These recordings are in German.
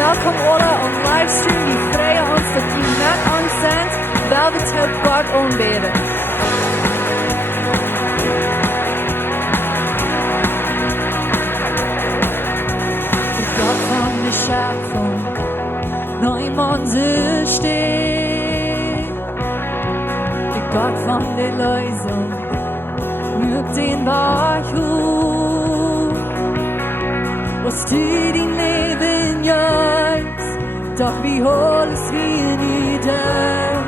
Welkom alle op livestream die vrije ons dat die net aansend. Wel we het God aanbidden. De God van de Schöpfung, niemand steht. De God van de Lösung, mögt den Wajch. Was du din Leben gehst, doch wie alles wie nie der.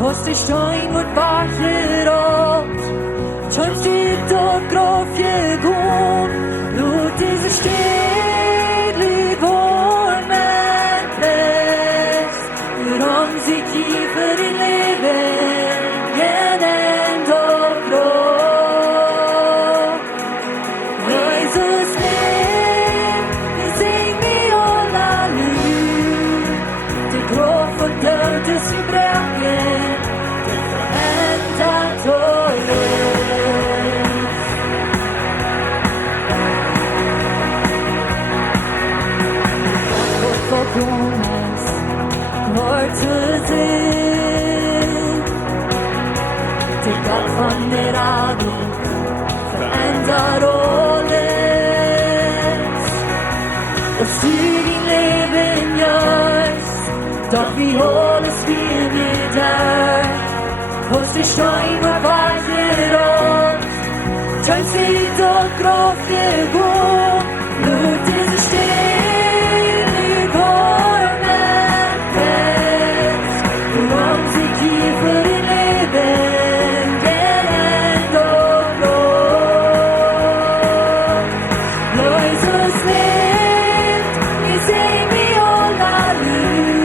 Hast du Stein und Wachlet auf, schäumst du dort drauf gegangen, nur diese Städte wohnen fest, warum sie tiefer in Leben gehen doch drauf. Jesus Gottes Gebrechen, der verändert alles. Gott vollkommens, Wort zu sehen. Der Gott von der Adel verändert alles. Was du dein Leben gehst, doch wie alles wie mir da. Hast du Stein und Wachlet uns, scheinst du dort drauf gegangen, nur diese Stille kommen fest, warum sie tiefer im Leben gehen doch los. Jesus lebt, wir sehen wie alle Lügen.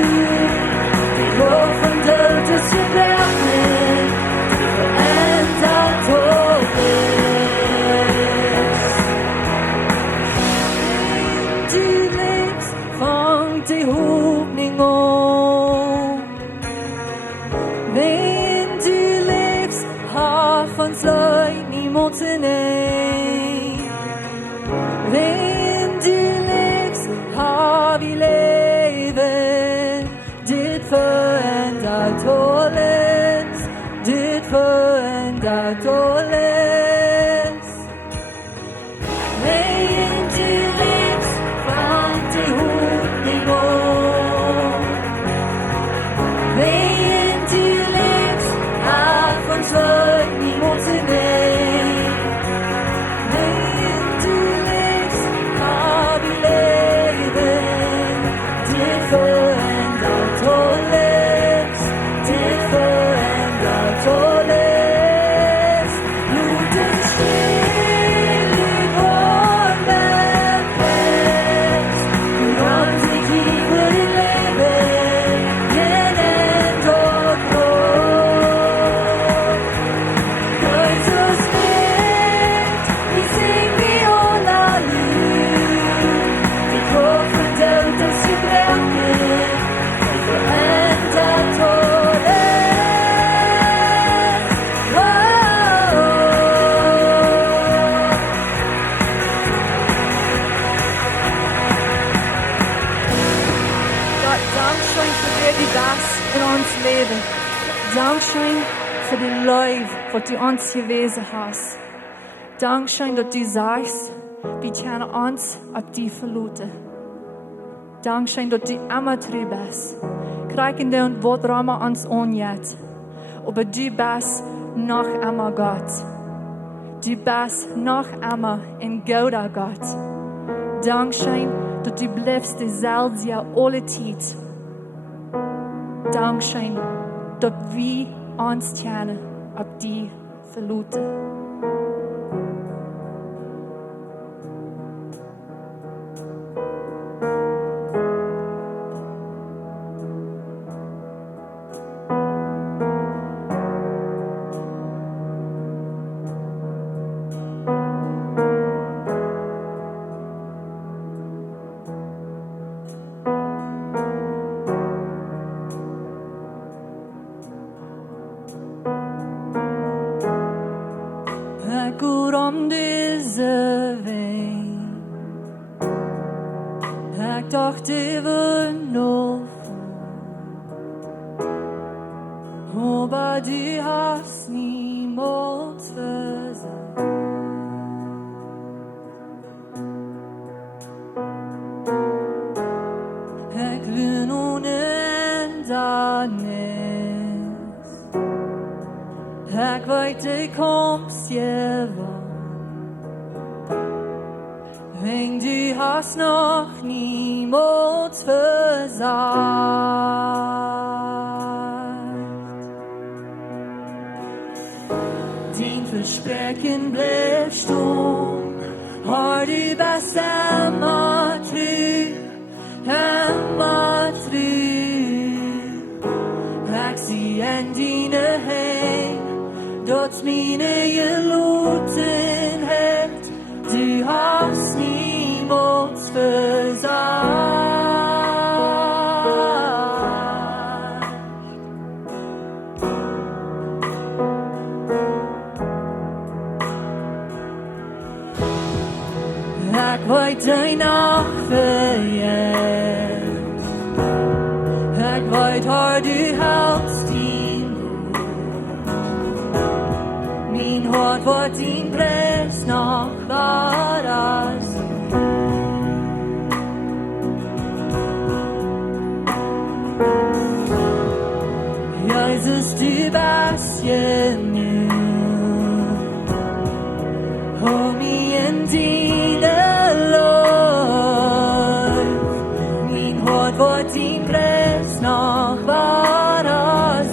Von Gottes Gebrechen, die verändert alles. Du lebst, fängt die Hoffnung an. Wenn du lebst, hat von Leid niemand zu nehmen. Wenn du lebst, hab ich Leben, dit verändert alles, dit verändert alles. Wenn du lebst, fängt die Hoffnung an. Wenn du lebst, hat von Leid niemand zu nehmen. Wenn du lebst, hab ich Leben, dit verändert alles, dit verändert alles. Nur das Stille kommen fest, woran sie tiefer im Leben gehen doch groß. Jesus lebt, wir singen wie alle Lügen, die Kraft von Gottes Gebrechen, die verändert alles. Wow. Gott, Dankeschön für die das in uns Leben. Dankeschön für die Leute, was du uns gewesen hast. Dankeschön, dass du sagst, wir können uns auf die verlassen. Dankeschön, dass du immer treu bist. Kriegen wir und was wir uns anjet. Aber du bist noch immer Gott. Du bist noch immer ein guter Gott. Dankeschön, dass du bleibst dieselbe alle Zeit. Dankeschön, dass wir uns können auf die verlassen. Ik dacht det var nog, aber du hast niemals versagt. Ik leun onendanis, ik weet du kommst jeweils. Wenn du hast noch niemals versagt. Dein Versprechen bleibt stehen, har du bäst immer trygg, immer trygg. Jag ser en dine häng, dort mine gelotenhet, du hast niemals versagt. Ik weet dein nachverjet, ik weet har du hältst din Bror. Min hart var din präst nach varas. Jesus, du bäst nu, håll mig en dina lov. Min hart var din präst nach varas.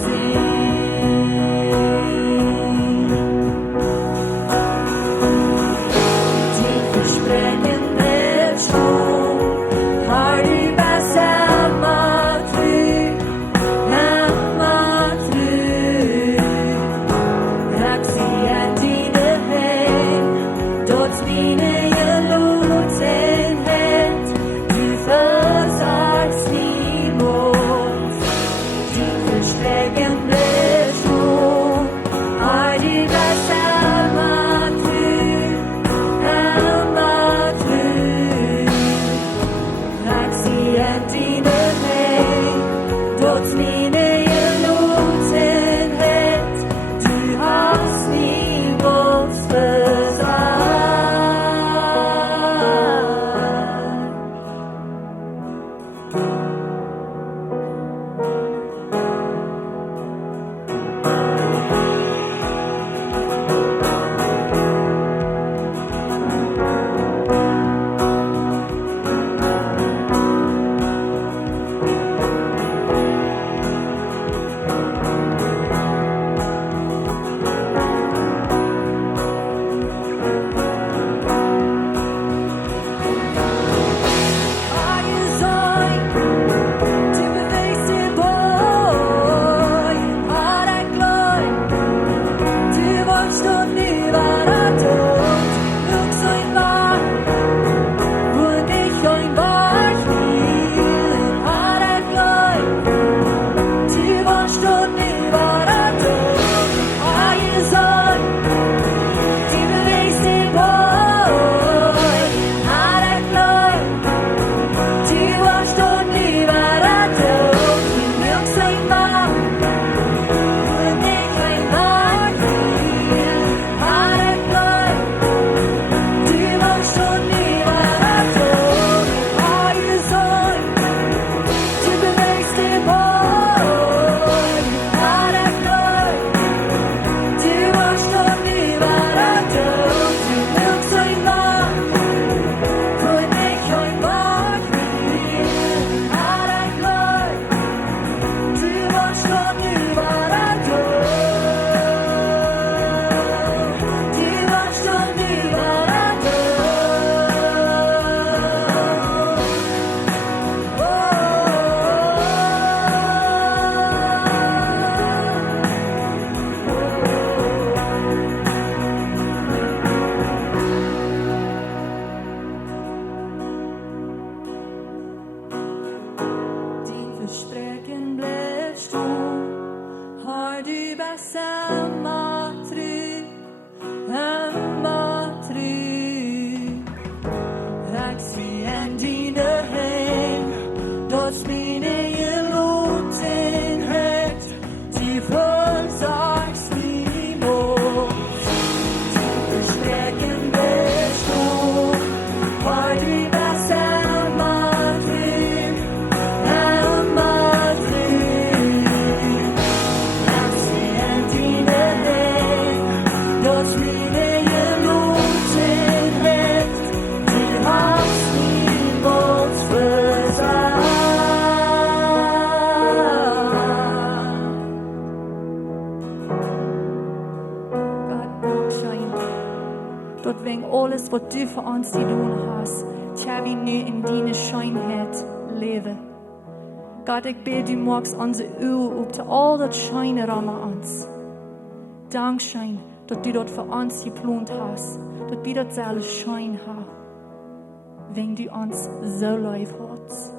Jag ser en dina händer. das, was du für uns zu tun hast, tja, wie nu in deine Scheinheit leben. Gott, ich bete, du magst unsere Augen auf all das Scheine ran uns. Dankeschön, dass du dort für uns geplant hast, dass wir dort alles Schein haben, wenn du uns so lieb hast.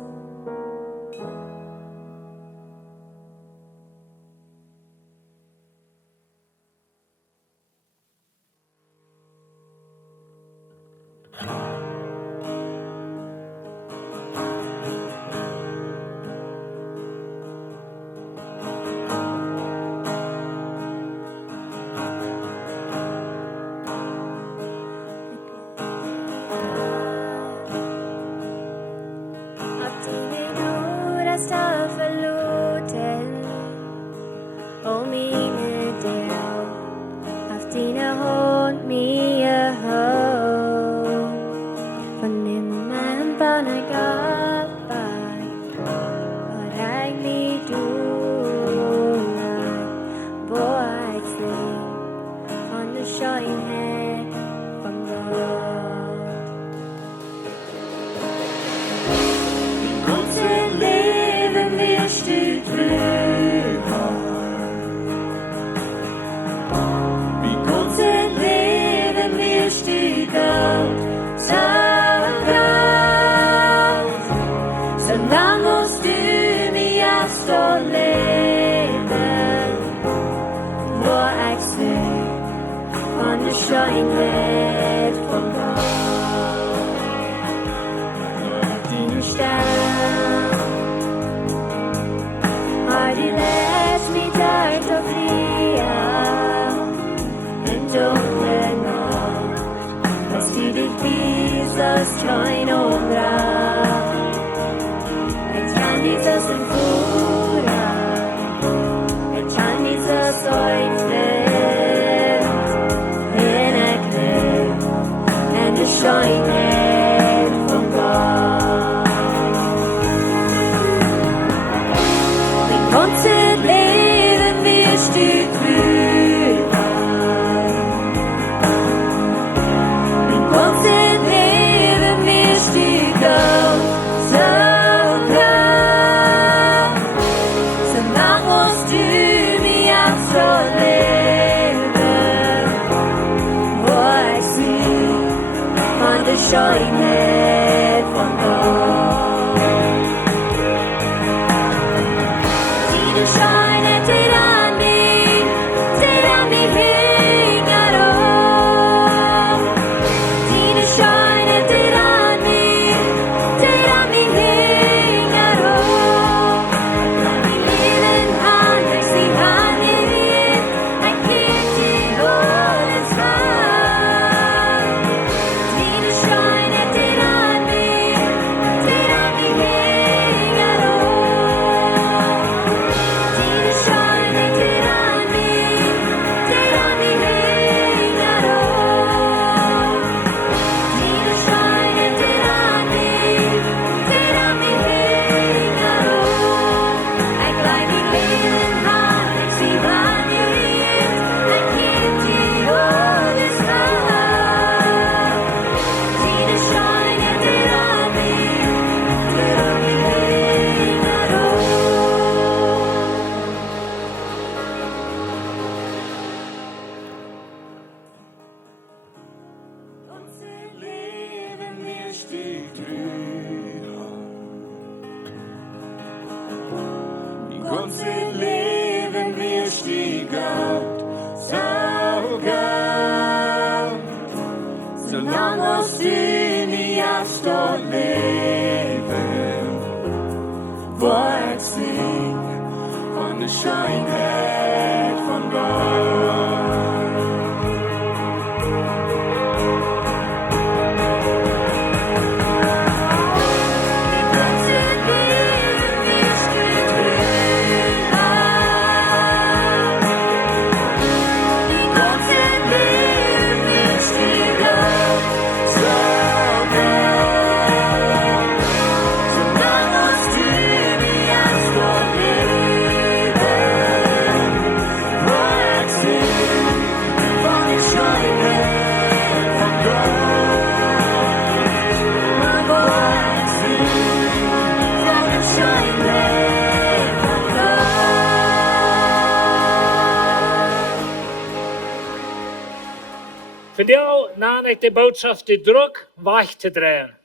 Vandaag nam ik de boodschap de Druck Wajch te draaien.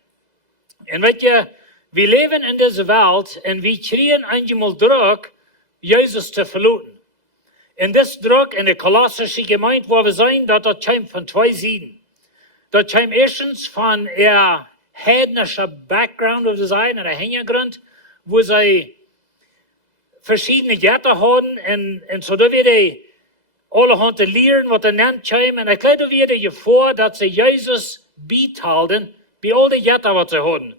En weet je, we leven in deze wereld en we krijgen eenmaal Druck, Jezus te verlaten. En dit Druck in de Kolossische gemeente waar we zijn, dat komt van twee zijden. Dat komt eerstens van een heidnische background of de zijn, een hintergrund, wo zij verschiedene jetten hadden en zo dat we alle handen leren wat er nennt komt. En ik leid weer je voor dat ze Jezus beethalden bij al de jetten wat ze hadden.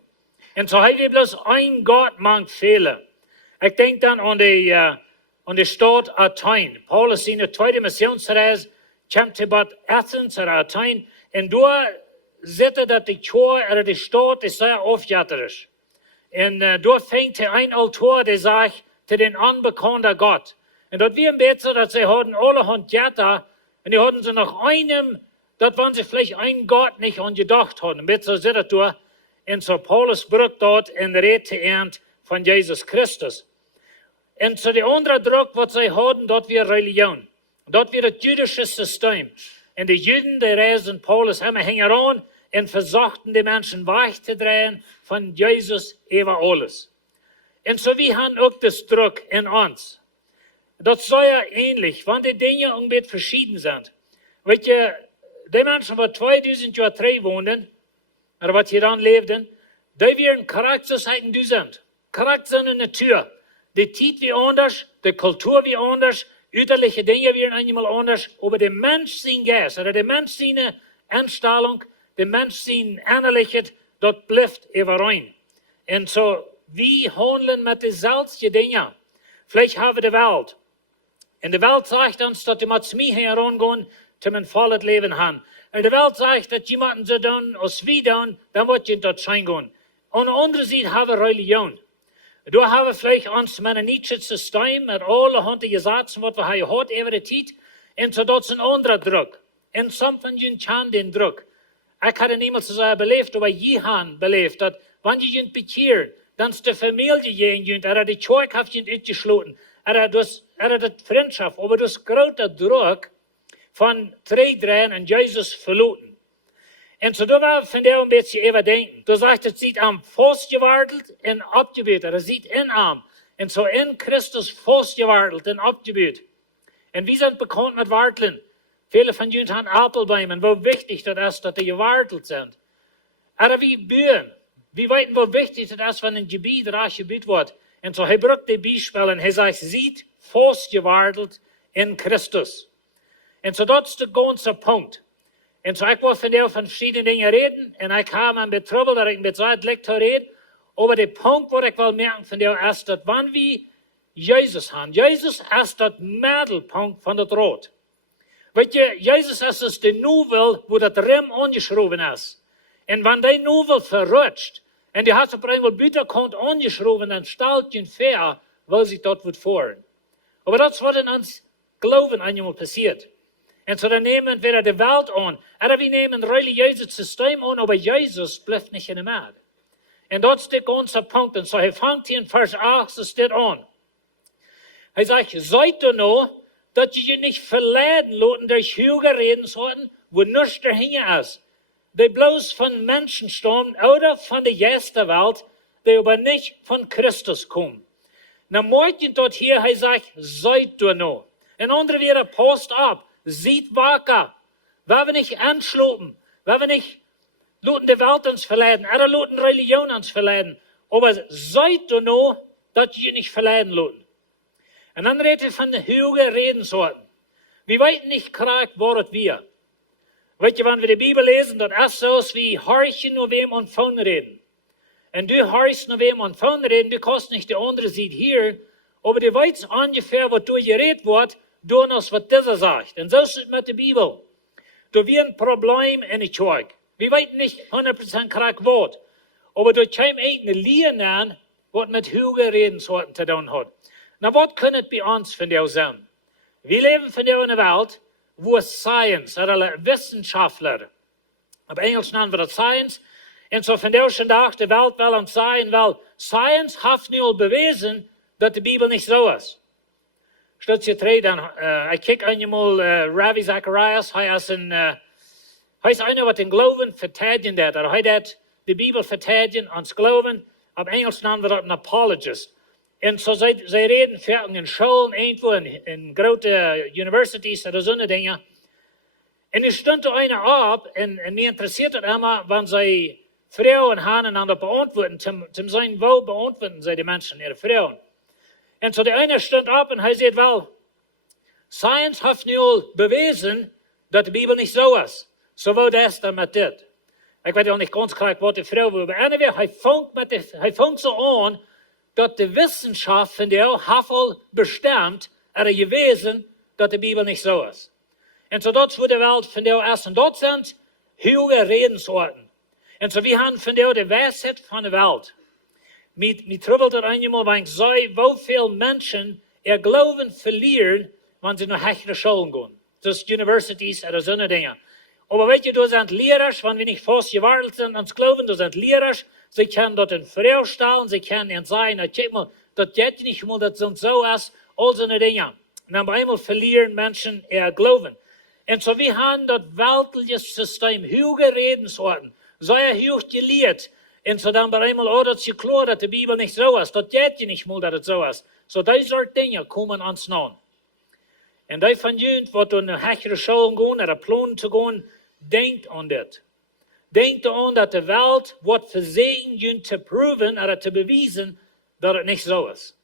En zo hebben we bloos een God maakt velen. Ik denk dan aan de stad Athene. Paulus in de tweede missionsreis komt hij bij Athens naar Athene. En daar zitten dat de tjoer de stad is zeer afjetterisch. En daar fängt hij een autor die zegt te den onbekende God. En dat weer een beetje dat ze hadden alle hondjetten. En die hadden ze nog einem, dat waren ze vielleicht een God niet aan gedacht hadden. Een beetje zit het door. En zo Paulus brukt dat en redt te eind van Jezus Christus. En zo de andere druk wat zij hadden, dat weer religion. Dat weer het jüdische systeem. En de Juden, die reisden Paulus helemaal hingen aan en verzochten de mensen weg te draaien van Jezus over alles. En zo wie hebben ook de druk in ons. Dat zou ja ähnlich, want die dingen een beetje verschieden zijn. Weet je, die mensen die 2000 jaar terug woonden, maar wat hier dan leefden, die waren karakters uit duizend. Karakters in de natuur. De tijd weer anders, de cultuur weer anders, uiterlijke dingen weer eenmaal anders. Maar de mens zijn geest, of de mens zijn instelling, de mens zijn innerlijkheid, dat blijft overeen. En zo, wie handelen met dezelfde dingen. Vielleicht hebben we de wereld. En de wereld zegt ons dat je met mij herangehen, til men vol het leven hebben. En de wereld zegt dat je moet zo doen, als wie doen, dan wordt je tot zijn gaan. Aan de andere zijde hebben we religion. Daar hebben we vielleicht ons Mennonitisches systeem met alle handen gesetzt, wat we hebben gehad over de tijd. En zo dat is een andere druk. En soms van jullie kennen den druk. Ik had het niemals zo beleefd, maar je hebben beleefd, dat wanneer je het bekeert, dan is de familie je en de kerk heeft je uitgesloten. Dus het vriendschap, maar dus grote druk van Dreien en Jezus verloten. En zo doen we vandaag een beetje even denken. Dus zegt het ziet aan vastgewaardeld en opgebeukt. Het ziet in aan. En zo in Christus vastgewaardeld en opgebeukt. En wie zijn bekend met wartelen? Vele van jullie hebben appelbomen. Hoe wichtig dat is dat die gewaardeld zijn. En wie buren. Wie weten hoe wichtig het is van een gebied dat gebied wordt. En zo hij gebruikt die bijspel en hij zegt, ziet vastgewaardeld in Christus. En zo dat is de ganze punt. En zo ik wil vandaag van verschillende dingen reden. En ik ga me met trouble dat ik met zo'n licht reden. Maar de punt wat ik wil merken vandaag is dat wanneer we Jezus hebben. Jezus is dat middelpunt van het rood. Weet je, Jezus is dus de novel waar dat rem aangeschreven is. En wanneer die novel verrutscht. En die had op een buitenkant aangeschreven en stelt je ver, wil zich dat wordt voeren. Maar dat is wat in ons geloven eenmaal passiert. En zo dan nemen we de wereld aan. En we nemen een religieuze systeem aan, maar Jezus blijft niet in de maat. En dat is de ganze punt. En zo hij vangt hier in vers 8, zo staat aan. Hij zegt, zijt er nou, dat je je niet verleiden laten door huige redenswoorden, wo niets erheen is. Die bloos van mensen stammen, oder van de eerste wereld, die aber niet van Christus komen. Nou moet je tot hier, hij zegt, zijt er nou. En andere weer, post op. Ziet wakker. We hebben niet aanslopen. We hebben niet laten de wereld ons verleiden. Er laten religion ons verleiden. Maar zijt er nou dat je je niet verleiden laten. En dan redt hij van de huige redenswoorden. We weten niet graag waar het weer. Weet je, wanneer we de Bibel lezen, dat is zoals wie horchen naar wem ontvangen reden. En du horchst naar wem ontvangen reden, du kannst niet de andere ziet hier, maar du weet ongeveer wat door geredet wordt, doen als wat deze zegt. En zo is het met de Bibel. Er weer een probleem in de kerk. We weten niet 100% graag wat. Maar er komt een leer aan wat met huige redenswoorden te doen hat. Nou, wat kan het bij ons vandaag zijn? We leven vandaag in een wereld waar science, wissenschaftler, op Engels noemen we dat science, en zo vandaag de dag de wereld wel aan het zeggen, wel, science heeft nu al bewezen dat de Bibel niet zo is. Stel je dan, ik kijk eenmaal Ravi Zacharias, hij is een Hij is einer, wat den Glauben verteidigen dat. Hij dat de Bibel verteidigen, ons Glauben. Op Engels namen we dat een apologist. En zo zij reden veel in scholen, irgendwo in grote universities, dat zo'n dingen. En er stond er einer op, en mij interessiert het immer, wanneer zij vrouwen hadden aan dat beantwoorden, zum zijn wou beantwoorden zij de mensen, ihre vrouwen. En zo de einer stond op en hij zei wel, science heeft nu al bewezen dat de Bibel niet zo is. Zo wou dat dan met dit. Ik weet al niet ganz klar wat de vrouw wil. Maar anyway, hij vangt zo aan dat de wetenschap van jou heeft al bestemd, gewezen, dat de Bibel niet zo is. En zo dat is hoe de wereld van jou is. En dat zijn hoge redensoorten. En zo we hebben van jou de wijsheid van de wereld. Mij trouwelt er eenmaal, want zij hoeveel mensen geloven verlieren, wanneer ze naar hechtere scholen gaan. Dus universities en zo'n dingen. Maar weet je, er zijn leraars, wanneer we niet vast gewaardeld zijn aan het geloven, er zijn leraars, ze kunnen dat in vrouw stellen, ze kunnen zeggen, kijk maar, dat gaat niet, maar dat zijn zo is, al zo'n dingen. En dan eenmaal verlieren mensen geloven. En zo we hebben dat weltliche systeem, hoge redensoorten, zij hoog geleerd. En zo dan bij eenmaal, oh, dat is je klaar dat de Bibel niet zo is, dat gaat je niet, maar dat het zo is. Zo die soort dingen komen ons na. En die van jullie, wat door een hechere school gaan, naar een plan te gaan, denkt aan dit. Denkt aan dat de wereld wordt verzekerd jullie te proeven, en te bewijzen, dat het niet zo is.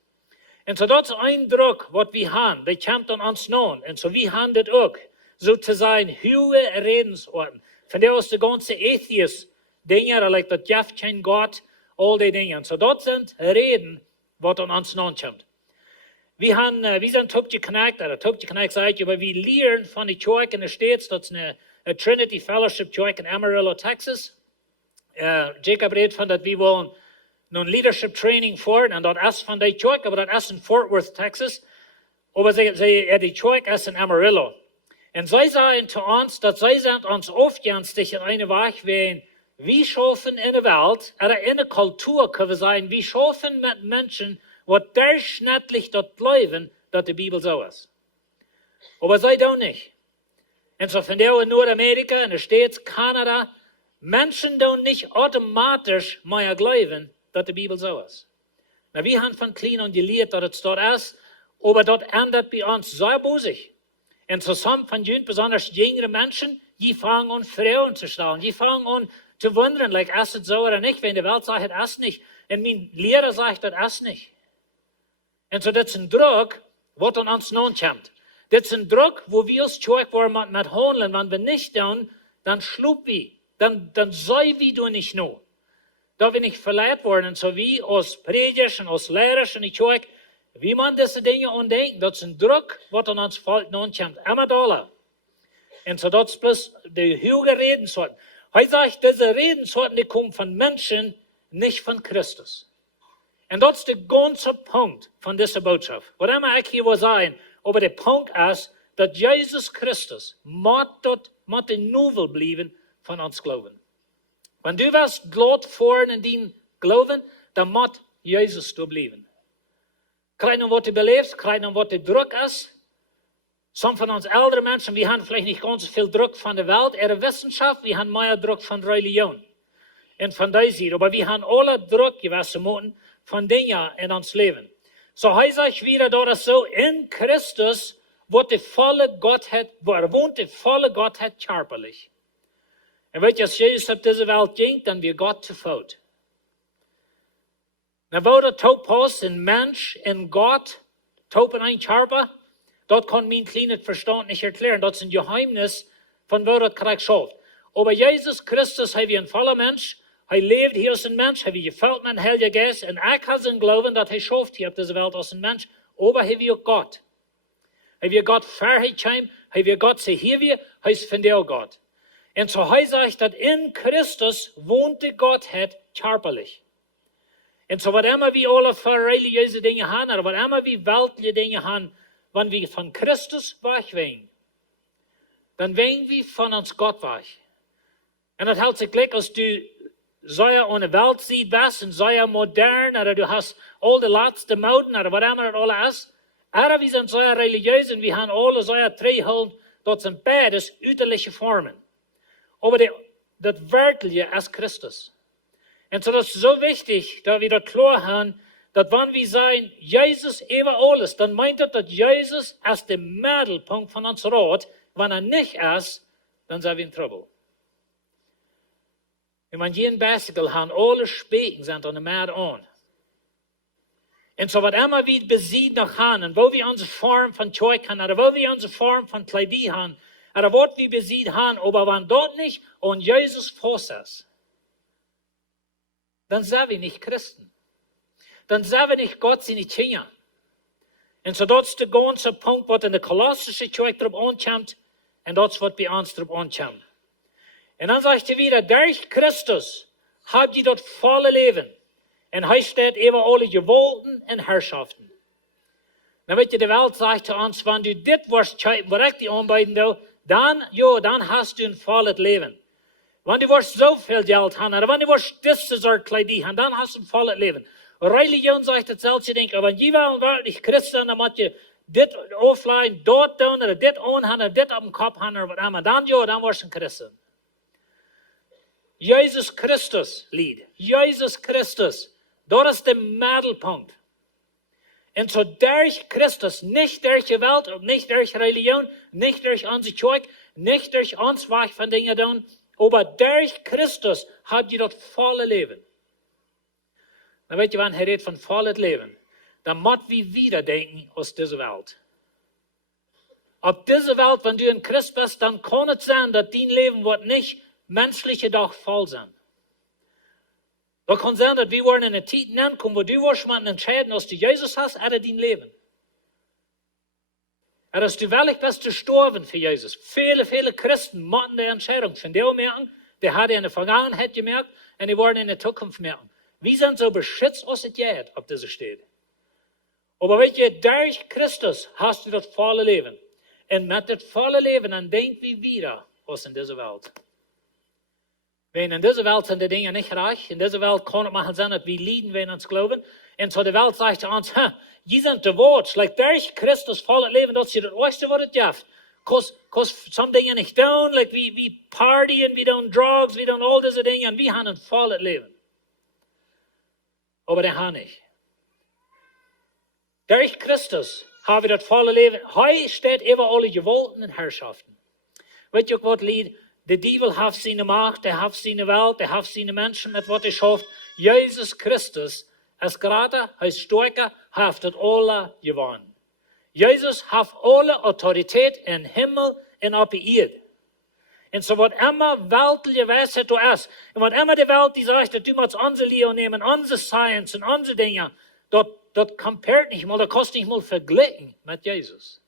En zo dat is een druk wat we hebben, die komt aan ons na. En zo we hebben dit ook. Zo te zijn, hoge redensoorten. Van daar is de ganze atheist dingen, like dat Jeff geen God, al die dingen. Zo dat zijn reden wat aan ons na komt. We zijn topgeknakt, zei je, maar we leren van de kerk in de States, dat is een Trinity Fellowship Kerk in Amarillo, Texas. Jacob reed van dat we willen een leadership training voor, en dat is van die kerk, maar dat is in Fort Worth, Texas. Maar die kerk is in Amarillo. En zij zeiden te ons, dat zij zijn ons afgenstig in een weg, wie schaffen in de wereld, in de cultuur kunnen we zeggen, wie schaffen met mensen, wat durchschnittlich dat blijven, dat de Bibel zo is. Maar zij doen niet. En zo van jou in Noord-Amerika, in de States, Canada, mensen doen niet automatisch maar geloven dat de Bibel zo is. Nou, we hebben van klein aan geleerd dat het zo is, maar dat ändert bij ons zo bozig. En zo sommige van jullie, besonders jongere mensen, die vangen aan vrouwen te stellen. Die vangen aan te wonderen, like, is het zo of niet? Wenn de wereld zegt, het is niet. En mijn leraar zegt, dat is niet. En zo, dat is een druk, wat aan ons na komt. Dit is een druk, wo we als kerk worden met handelen. Wanneer we niet doen, dan sloep we. Dan zijn we doen niet nu. Dat we niet verleid worden. En zo we als predikers en als leiders in de kerk, wie man deze dingen ontdenken. Dat is een druk, wat aan ons volk na komt. Emmerdalen. En zo, dat is plus de hoge redensoorten. Hij zegt, deze redensoorten, die komen van mensen, niet van Christus. En dat is de ganze punt van deze boodschap. Wat ik hier wil zeggen, aber de punt is dat Jezus Christus moet de nouvel blijven van ons geloven. Wanneer du was glad voor in die geloven, dan moet Jezus er blijven. Krijg dan wat je beleeft, krijg dan wat de druk is. Sommige van ons oudere mensen, we hebben vielleicht niet ganz veel druk van de wereld, de wetenschap, we hebben meer druk van religion. En van deze, maar we hebben alle druk geweest moeten van dingen in ons leven. Zo hij zegt weer dat is zo, in Christus woont de volle Godheid körperlich. En weet je, als Jezus op deze wereld ging, dan weer God te fout. Dan wo dat toe past, een mens en God, toe in een körper, dat kan mijn kleine verstand niet erklären. Dat is een geheimnis van waar dat krijgt schuld. Maar Jezus Christus, hij was een volle mens. Hij leefde hier als een mens. Hij was gevuld met een heilige geest. En ik had zijn geloven dat hij schoof hier op deze wereld als een mens. Maar hij was God. Hij was God verheet. Hij was God ze hier weer. Hij is van der God. En zo hij zegt dat in Christus woont de Godheid körperlich. En zo wat immer we alle voor religieuze dingen hebben, wat immer we weltliche dingen hebben, wanneer we van Christus wegween, dan ween we van ons God weg. En dat houdt zich gelijk als du zeer aan de wereld ziet best en zeer modern, of du hast al de laatste moden, of wat immer het alle is. Maar we zijn zeer religieus en we hebben alle zeer treehulden, dat zijn beides uiterlijke vormen. Aber das Wörtliche ist Christus. Und so das ist so wichtig, dass wir das klar haben, dass wenn wir sagen, Jesus über alles, dann meint das, dass Jesus ist der Mittelpunkt von uns Rat. Wenn er nicht ist, dann sind wir in Trouble. Wenn man jeden Bicycle haben, alle Speken sind an der Mad an. Und so was immer wir besiegt noch haben, und wo wir unsere Form von Zeug haben, oder wo wir unsere Form von Kleidung haben, oder was wir besiegt haben, aber wenn dort nicht und Jesus Fuß ist, dann sind wir nicht Christen. Dann sind wir nicht Gott seine Kinder. Und so das ist der ganze Punkt, was in der kolossische Kirche drauf ankommt, und das wird bei uns drauf ankommen. Und dann sagt er wieder, durch Christus habt ihr das volle Leben. Und er steht über alle Gewalten und Herrschaften. Dann wird die Welt sagt zu uns, wenn du das wirst, direkt die anbieten, dann hast du ein volles Leben. Wenn du so viel Geld hast, oder wenn du diese Sorte Kleidung hast, dann hast du ein volles Leben. Religion sagt das selbst, aber wenn die wirklich Christen sind, dann musst du das aufleihen, dort tun, oder das anhaben, oder das auf dem Kopf haben, oder was immer, dann wirst du ein Christen. Jesus Christus Lied. Jesus Christus. Das ist der Mittelpunkt. Und so durch Christus, nicht durch die Welt, und nicht durch Religion, nicht durch unsere Kirche, nicht durch uns, was von Dingen tun, aber durch Christus habt ihr das volle Leben. Dann weet je, wenn er redet von volles Leben, dann müssen wir wieder denken aus dieser Welt. Auf dieser Welt, wenn du ein Christ bist, dann kann es sein, dass dein Leben wird nicht menschliche doch voll sein. Da kann sein, dass wir in einer Zeit ankommen, wo du wirst mal entscheiden, dass du Jesus hast, oder dein Leben. Und dass du wirklich bist gestorben für Jesus. Viele Christen müssen die Entscheidung von dir merken, die hat in der Vergangenheit gemerkt, und die wollen in der Zukunft merken. Wir sind so beschützt, als es geht, ob das steht. Aber wenn du durch Christus hast du das volle Leben. Und mit das volle Leben, dann denken wir wieder, was in dieser Welt. Wenn in dieser Welt sind die Dinge nicht reich. In dieser Welt kann es mal sein, dass wir leiden, wenn wir uns glauben. Und so die Welt sagt zu uns, die sind die Wort. Durch Christus volles Leben, das ist das Erste, was es gibt. Because some Dinge nicht tun, like wir partyen, wir tun Drugs, wir tun all diese Dinge, und wir haben ein volles Leben. Aber der hat nicht. Durch Christus haben wir das volle Leben. Heute steht über alle Gewalten und Herrschaften. Weet je was Lied? Der Teufel hat seine Macht, der hat seine Welt, der hat seine Menschen, mit was er schafft. Jesus Christus ist gerade, er ist stärker, hat das alle gewonnen. Jesus hat alle Autorität in Himmel und auf der Erde. Und so was immer weltliche Weisheit du ist, und was immer die Welt die sagt, dass du musst unsere Lehre nehmen, unsere Science und unsere Dinge, das compared nicht mal, das kannst nicht mal vergleichen mit Jesus.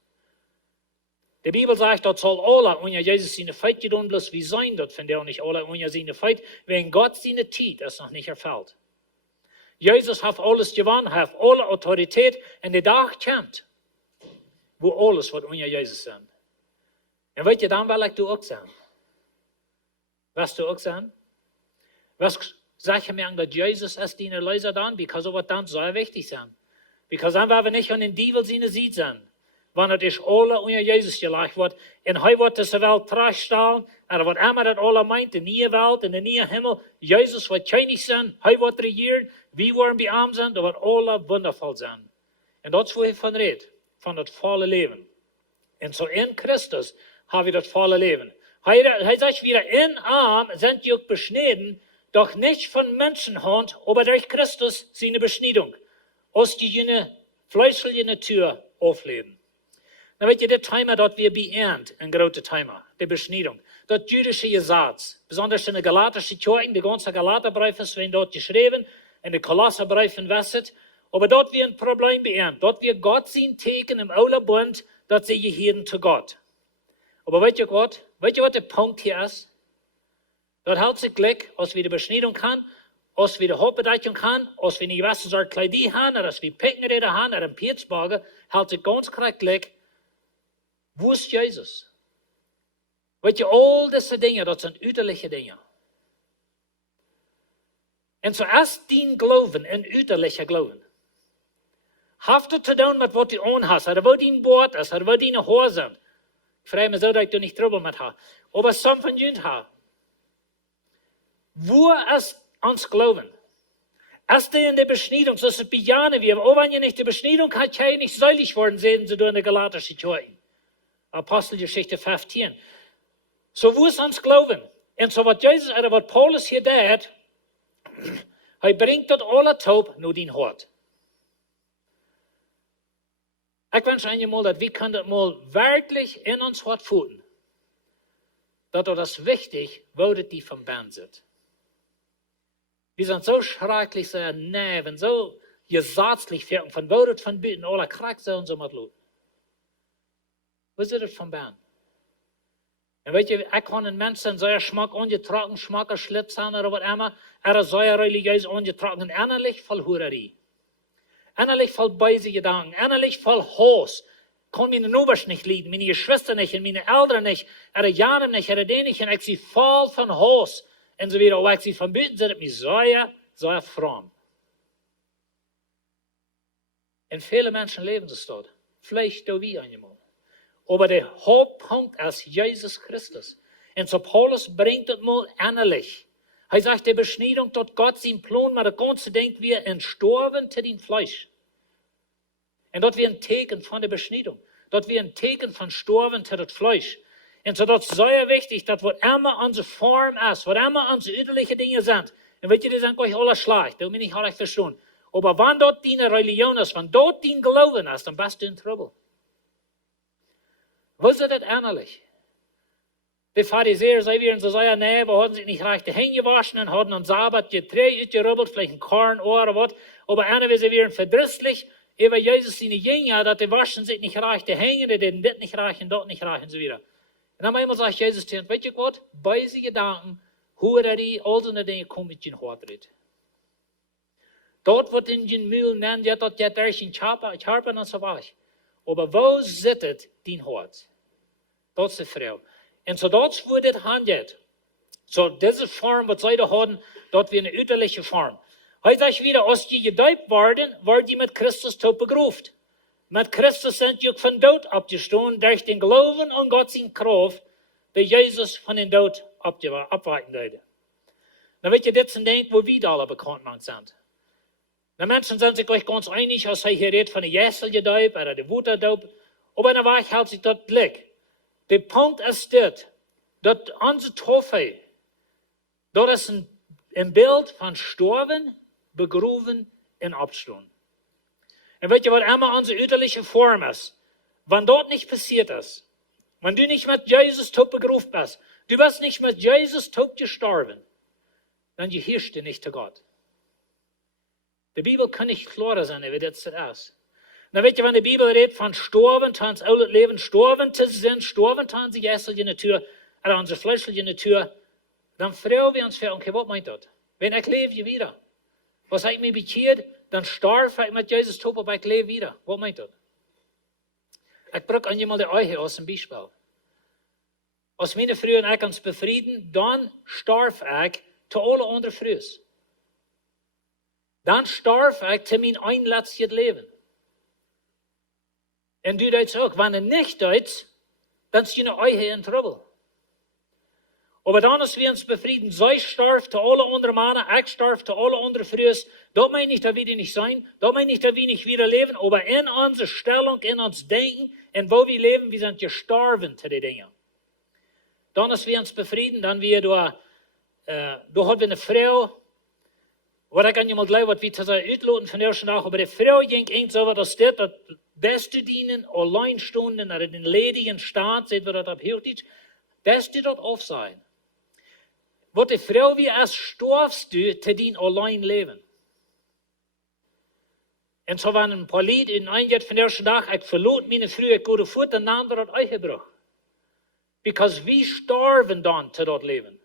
Die Bibel sagt, das soll alle, und ja Jesus seine Feit getan, bloß wie sein das, von der nicht alle, und ja seine Feit, wenn Gott seine Zeit ist noch nicht erfüllt. Jesus hat alles gewonnen, hat alle Autorität, und der Tag kommt, wo alles wird unter Jesus sind. Und weet je, dann will ich du auch sein. Was du auch sein? Was sag ich mir, dass Jesus ist deine Löser dann? Because of what dann soll wichtig sein. Because dann werden wir nicht an den Teufel seine Sieg sein. Wenn es ist alle unter Jesus gelegt wird, und er wird diese Welt trashstellen, und was immer das alle meint, die neue Welt, in der neue Himmel, Jesus wird König sein, er wird regieren, wir wollen bei ihm sein, das wird alle wundervoll sein. Und das ist, wo ich von rede, von das volle Leben. Und so in Christus haben wir das volle Leben. Er sagt wieder, in Arm sind die auch beschnitten, doch nicht von Menschenhand, aber durch Christus seine Beschneidung, aus die jene fleischliche Natur aufleben. Dann weet je, der Thema, dort wir beernt, ein großer Thema, die Beschneidung. Das jüdische Gesetz, besonders in der galatischen Kirche, der ganze Galaterbrief ist, wenn dort geschrieben, in der Kolosserbrief in Wesset, aber dort wir ein Problem beernt, dort wir Gott sein Teken im Alten Bund, dass sie gehören zu Gott. Aber weet je was der Punkt hier ist? Dort hält sich Glück, als wir die Beschneidung haben, als wir die Hauptbedeckung haben, als wir eine gewisse Sorte Kleidung haben, oder als wir Picknickräder haben, oder ein Pietsberger, hält sich ganz korrekt Glück. Wo ist Jesus? Weet je, all diese Dinge, das sind uiterliche Dinge. Und zuerst dein Glauben, ein uiterlicher Glauben. Haftet zu tun mit was du anhast, oder wo dein Wort ist, oder wo deine Haare sind. Ich frage mich so, dass du nicht Trouble mit hast. Aber some von uns haben. wo ist uns Glauben? Ist der in der Beschneidung, so ist es bejahen wir. Aber wenn ihr nicht die Beschneidung habt, kann ihr nicht selig worden, sehen sie in der Galatischen Kirche. Apostelgeschichte 15. So, wo ist uns Glauben? Und so, was Jesus, oder was Paulus hier tut, er bringt dort alle taub nur den Hort. Ich wünsche einmal, dass wir das mal wirklich in uns Hort fühlen. Dass das wichtig, wo die vom Band sind. Wir sind so schrecklich, so nerven, so gesatzlich von wo das von Büten, alle Krack so und so mit Lut. Wo ist das vom Band? Und weet je, ik kan een mens zijn, zou je smak ongetrokken, smak schlitz zijn, of wat immer, zou je religieus ongetrokken, innerlich voll Hurerie. Innerlich voll böse Gedanken, innerlich voll Hass. Kann meine Nubers nicht lieben, meine Geschwister nicht, und meine Eltern nicht, Jahre nicht, den nicht, und ich sie voll von Hass. Und so wieder, aber ich sie von Büten sind, mich sehr fromm. Und viele Menschen leben das dort. Vielleicht auch wie einmal. Aber der Hauptpunkt ist Jesus Christus. Und so Paulus bringt das mal innerlich. Er sagt, die Beschneidung, dort Gott sein Plan, aber das Ganze denkt wir entstorben zu dem Fleisch. Und dort wir ein Teken von der Beschneidung. Dort wir ein Teken von Storben zu das Fleisch. Und so dort ist sehr wichtig, dass was immer unsere Form ist, was immer unsere übliche Dinge sind. Und wisst ihr, die sind euch alle schlecht, das bin ich nicht verstehen. Aber wenn dort die Religion ist, wenn dort die Glauben ist, dann bist du in Trouble. Wo ist das innerlich? Die Pharisäer sagen so, nee, wir haben sich nicht recht die Hände gewaschen und haben am Sabbat Getreide ausgerubbelt, vielleicht ein Korn oder was. Aber einer, sie wären verdrüsslich über Jesus seine Jünger, dass die waschen sich nicht recht die Hände, die das nicht reichen, dort nicht reichen, und so wieder. Und dann einmal sagt Jesus zu uns, weißt du was, böse Gedanken, Hurerie, all so eine Dinge kommen mit den Hort rein. Dort wird in den Mühlen nennen, ja, dort geht durch den Charpen und so weiter. Aber wo sitzt dein Hort? Dort ist die Frau. Und so dort wurde es handelt. So diese Form, was sie da haben, dort wie eine üterliche Form. Heute sage ich wieder, als die gedeupt worden, war die mit Christus tot begruft. Mit Christus sind die von Tod abgestoßen, durch den Glauben an Gott sein Kraft, der Jesus von den Tod abweiten würde. Dann wird ihr das denken, wo wir alle bekannt sind. Die Menschen sind sich euch ganz einig, als er hier redet von der Jesselgedaup oder der Wuterdaup. Aber in der Wajch hält sich das Blick. Der Punkt ist das, dass unsere Taufe, das ist ein Bild von Sterben, Begruben und Abstehen. Und wisst ihr, was immer unsere üterliche Form ist? Wenn dort nicht passiert ist, wenn du nicht mit Jesus tot begruft bist, du bist nicht mit Jesus tot gestorben, dann gehörst du nicht zu Gott. Die Bibel kann nicht klarer sein, wie das ist. Na, wisst ihr, wenn die Bibel redet von Sterben, ans alte Leben, Sterben zu sein, Sterben an die geistliche Natur, oder unsere fleischliche Natur, dann fragen wir uns für, okay, was meint das? Wenn ich lebe wieder, was ich mich bekehrt, dann starb ich mit Jesus tot, aber ich lebe wieder. Was meint das? Ich brauche an jemand der Eiche aus dem Beispiel. Als meine Frau und ich uns befrieden, dann starb ich zu allen anderen Frühen. Dann starb ich zu meinem einletzten Leben. Und du das auch. Wenn du nicht das, dann ist deine Eiche in Trouble. Aber dann, als wir uns befrieden, sie starb zu allen anderen Männern, ich starb zu allen anderen Frühen, da meine ich, da will ich nicht sein, da meine ich, da will ich nicht wieder leben, aber in unserer Stellung, in uns Denken, in wo wir leben, wir sind gestorben zu den Dingen. Dann, als wir uns befrieden, dann wir da haben wir eine Frau, wat ik aan je moet leiden, wat we te zeggen uitloten van de eerste dag, aber die Frau ging eens over dat steht, dat beste dienen, allein stunden, naar den ledigen staat, seht wir das ab Hirtisch, beste dort auf sein. Wat die Frau wie als storfst du, te dien allein leben. En zo waren een paar lied in een jaar van de eerste dag, ik verloot mijn Frau, ik goede voet, en naam dat uitgebracht. Because we starven dan te dat leven.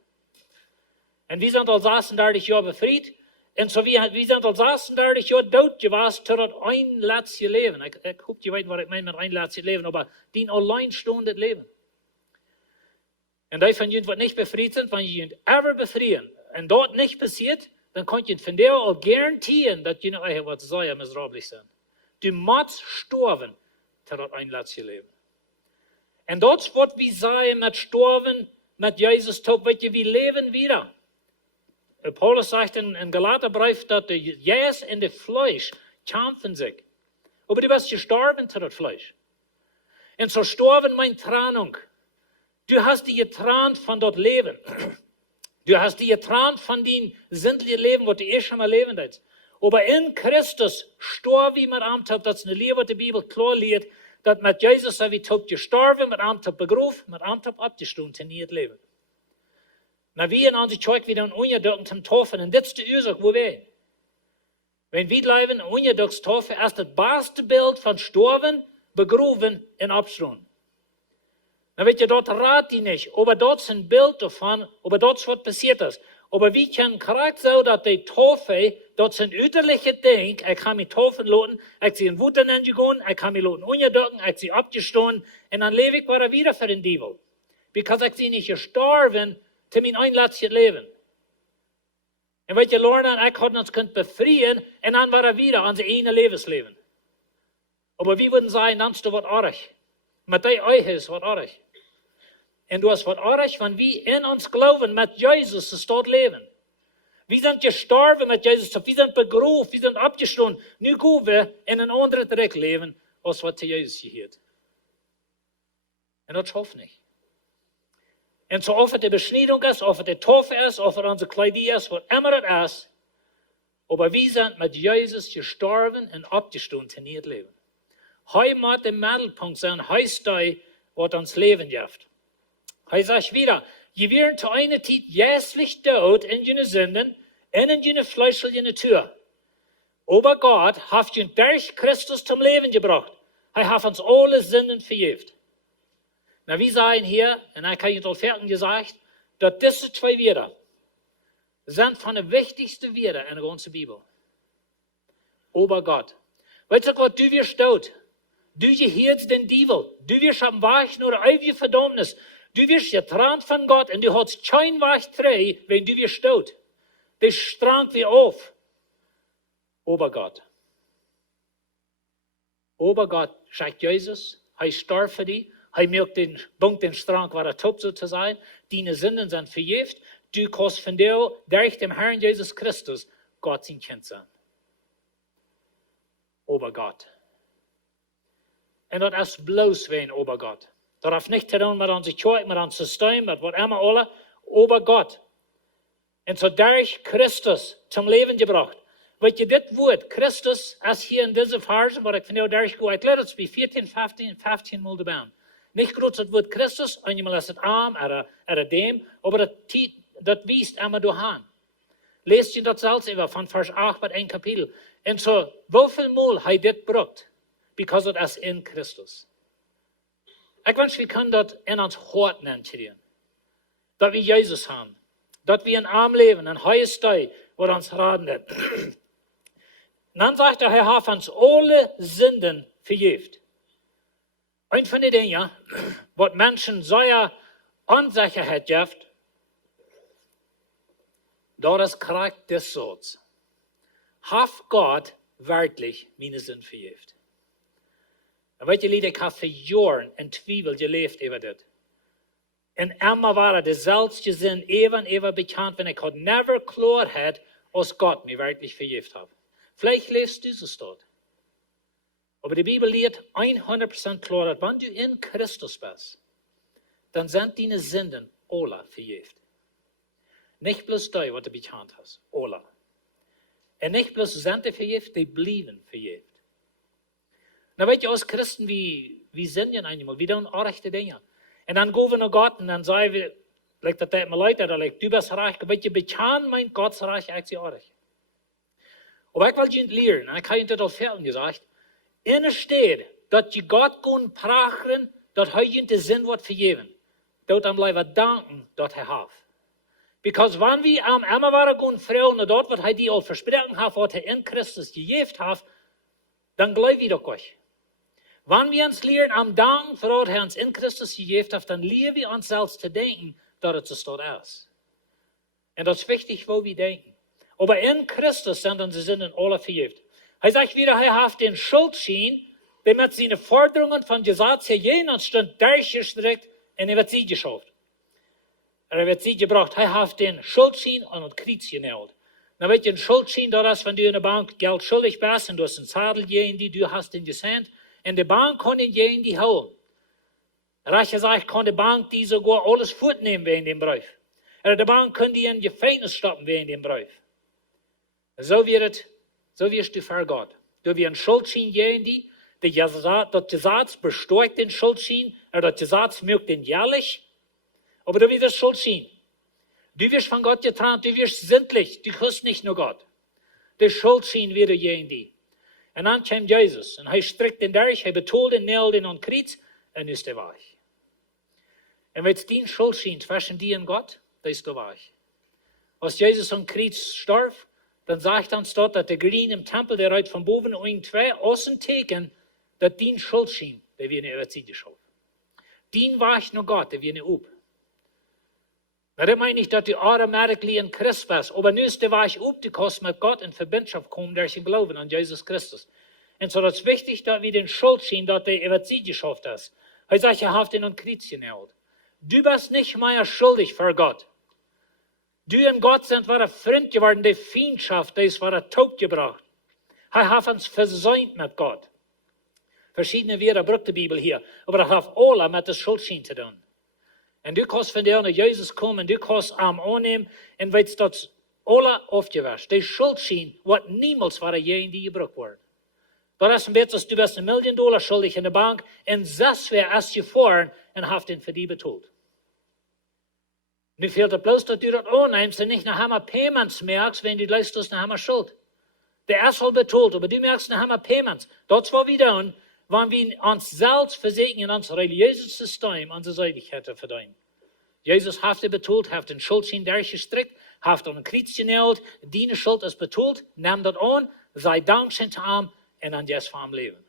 En we zijn al 36 jaar bevrijd, en zo we zijn al 36 jaar dood geweest tot dat een laatste leven. Ik hoop je weet wat ik meen met een laatste leven, maar die alleinstehende leven. En die van jullie wat niet bevrijd zijn, van jullie ever bevrieden, en dat niet passiert, dan kan je van jou al garanteren dat jullie eigenlijk wat zeer miserabel zijn. Du moet sterven tot dat een laatste leven. En dat is wat we zeggen met sterven, met Jezus tot, weet je, we leven wieder. Paulus sagt in Galaterbrief, dass der Jes in dem Fleisch kämpfen sich. Aber du bist gestorben zu das Fleisch. Und so storben meine Trennung. Du hast die getrannt von dort Leben. Du hast die getrannt von dem sinnlichen Leben, was du schon mal leben willst. Aber in Christus storben wir mit ihm, das ist eine Lehre, was die Bibel klar lehrt, dass mit Jesus wie tot gestorben, mit ihm begraben, mit ihm abgestorben, in ihr Leben. Na, wir in onze Kirche wieder ungeduldig zum Taufen, und das ist die Ursache, wo wir. Wenn wir bleiben ungeduldig taufen, ist das beste Bild von Storben, begraben und abstehen. Dann wird ja dort rat die nicht, aber dort ist ein Bild davon, aber dort ist was passiert ist. Aber wie kann korrekt so, dass die Taufe, dort sind üterliche Dinge, ich kann mich taufen lassen, ich sie in Wuten gehen, ich kann mich lassen ungeduldig, ich sie abgestoßen, und dann lebe ich wieder für den Teufel. Because ich sie nicht gestorben, zu mein einletztes Leben. Und wat je lernen, ich had uns können befreien, und dann war wieder unser eine Lebensleben. Aber wir würden sagen, dann ist du was arg. Mit dein Euch ist was arg. Und du hast was arg, wenn wir in uns glauben, mit Jesus ist dort leben. Wir sind gestorben mit Jesus, wir sind begraben, wir sind abgestoßen. Nu gehen wir in ein anderes Dreck leben, als was zu Jesus gehört. Und das schafft nicht. Und so oft die Beschneidung ist, oft die Taufe ist, oft unsere Kleidung ist, was immer das ist. Aber wir sind mit Jesus gestorben und abgestoßen in ihr Leben. Heute muss der Mittelpunkt sein, heißt das, was uns Leben gibt. Heute sagt wieder, je werden zu einer Zeit jässlich tot in jene Sünden, in jene fleischliche Natur. Aber Gott hat ihn durch Christus zum Leben gebracht. Er hat uns alle Sünden vergeben. Na, wir sagen hier, und ich habe Ihnen fertig gesagt, dass diese zwei Wörter sind von den wichtigsten Wörtern in der ganzen Bibel. Ober Gott. Weißt du, was du wirst tot? Du gehörst den Teufel. Du wirst am Weichen oder ewige Verdammnis. Du wirst getrennt von Gott und du hast kein Weg frei, wenn du wirst tot. Das strangt wir auf. Ober Gott. Ober Gott sagt Jesus, er starb für dich. Er merkt den Punkt, den Strang war er top so zu sein. Deine Sünden sind vergeben. Du kannst von dir durch den Herrn Jesus Christus Gott sein Kind sein. Ober Gott. Und das ist bloß wie ein Ober Gott. Das hat nicht zu tun mit unserer Kirche, mit unserem System, mit was immer alle. Ober Gott. Und so durch Christus zum Leben gebracht. Weil ihr das Wort, Christus, als hier in dieser Verse, wo ich von dir durchgehe, ich lerne es bei 14, 15 Mal dabei. Nicht groß das Wort Christus, einmal ist es arm, oder dem, aber das wiest einmal durch. Lest ihr das selbst über von Vers 8 bis 1 Kapitel. Und so, wieviel Mal hat das gebracht? Because it is in Christus. Ich wünsche, wir können das in uns Herzen entscheiden. Dass wir Jesus haben. Dass wir in Arm leben, ein heißes Tag, wo uns raten wird. Dann sagt der Herr, hat uns alle Sünden vergeben. Ein von den Dingen, was Menschen so Unsicherheit gibt, das ist korrekt des Sorts. Hat Gott wirklich meine Sünden vergeben? Weet je, ich habe für Jahre in Zweifel gelebt über das. Und immer war dezelfde Sinn even bekannt, wenn ich never klar had, als Gott mir wirklich vergeben hat. Vielleicht lebst du es dort. Aber die Bibel lehrt 100% klar, dass wenn du in Christus bist, dann sind deine Sünden alle vergeben. Nicht bloß die, was du bekannt hast, alle. Und nicht bloß sind die vergeben, die bleiben vergeben. Na, weet je, als Christen, wie sind wir einmal? Wir tun auch rechte Dinge. Und dann gehen wir nach Gott und dann sagen wir, like das mir leid, oder like, du bist reich, weet je, bekan mein Gottes Reich, ich sie auch reich. Aber ich will dich lehren, und ich habe Ihnen das auf Ferien gesagt, in der steht, dass die Gott gehen prachen, dass er Ihnen den Sinn wird vergeben. Dort am Leiber danken, dass er hat. Because wenn wir am immer waren gehen fragen, und dort, was er die auch versprochen hat, was er in Christus gegeben hat, dann glauben wir doch euch. Wenn wir uns lernen, am Danken für das, er uns in Christus gegeben hat, dann lernen wir uns selbst zu denken, dass es dort ist. Und das ist wichtig, wo wir denken. Aber in Christus sind unsere Sünden alle vergeben. Er sagt wieder, er hat den Schuldschein, der mit seinen Forderungen von Gesetz her jeden Stund durchgestreckt und er wird sie geschafft. Er wird sie gebracht, hij heeft den Schuldschein aan het Kreuz genäht. Dan weet je, een Schuldschein, dat is, wenn du in der Bank Geld schuldig bist und du hast einen Zadel gegen die, du hast den gesendt, und die Bank kann den gegen die holen. Recht gesagt, kann die Bank die sogar alles fortnehmen wegen dem Brief. Oder die Bank kann die in Gefängnis stoppen wegen dem Brief. So wirst du für Gott. Du wirst einen Schuldschein gegen die, dat Gesetz besteuert den Schuldschein, oder das Gesetz mögt den jährlich, aber du wirst Schuldschein. Du wirst von Gott getrennt, du wirst sündlich, du kriegst nicht nur Gott. Der Schuldschein wird gegen die. Und dann kommt Jesus, und er strickt den durch, er betont den, nailt den an Kreuz, und ist der weich. Und wenn es den Schuldschein zwischen dir und Gott, da ist der weich. Als Jesus am Kreuz starb, dann sagt uns dort, dass der Green im Tempel, der reut von boven und zwei außen teken, dass den Schuldschein, der wir nicht überzieht geschaut. Den weich nur Gott, der wir nicht up. Na, das meine ich, dass du automatisch ein Christ bist. Aber nu ist der weich up, du kannst mit Gott in Verbindung kommen durch den Glauben an Jesus Christus. Und so ist es wichtig, dass wir den Schuldschein, dass der überzieht geschafft ist. Er sagt, er hat ihn an Kreuz genäht. Du bist nicht mehr schuldig für Gott. Du und Gott sind war Freund geworden, die Feindschaft, das war taub gebracht. Er hat uns versöhnt mit Gott. Verschiedene Wörter braucht die Bibel hier, aber das hat alle mit der Schuldschein zu tun. Und du kannst von dir nach Jesus kommen, du kannst Arm annehmen und weißt, dass alle aufgewascht. Der Schuldschein wird niemals war je in die gebraucht worden. Das ist ein bisschen, du bist $1 Million schuldig in der Bank und das wäre erst gefahren und hat den für die betont. Nu fehlt es bloß, dass du das annimmst und nicht nach einmal Payments merkst, wenn du leistest, nach einmal Schuld. Der erst soll betont, aber du merkst nach einmal Payments. Das war wieder an, wenn wir uns selbst versegnen, unser religiöses System, unsere Seitigkeit verdienen. Jesus hat betont, hat den Schuldschein durchgestrickt, hat an den Kreuz genäht, deine Schuld ist betont, nimm das an, sei dankbar zu ihm und dann jetzt für ihm leben.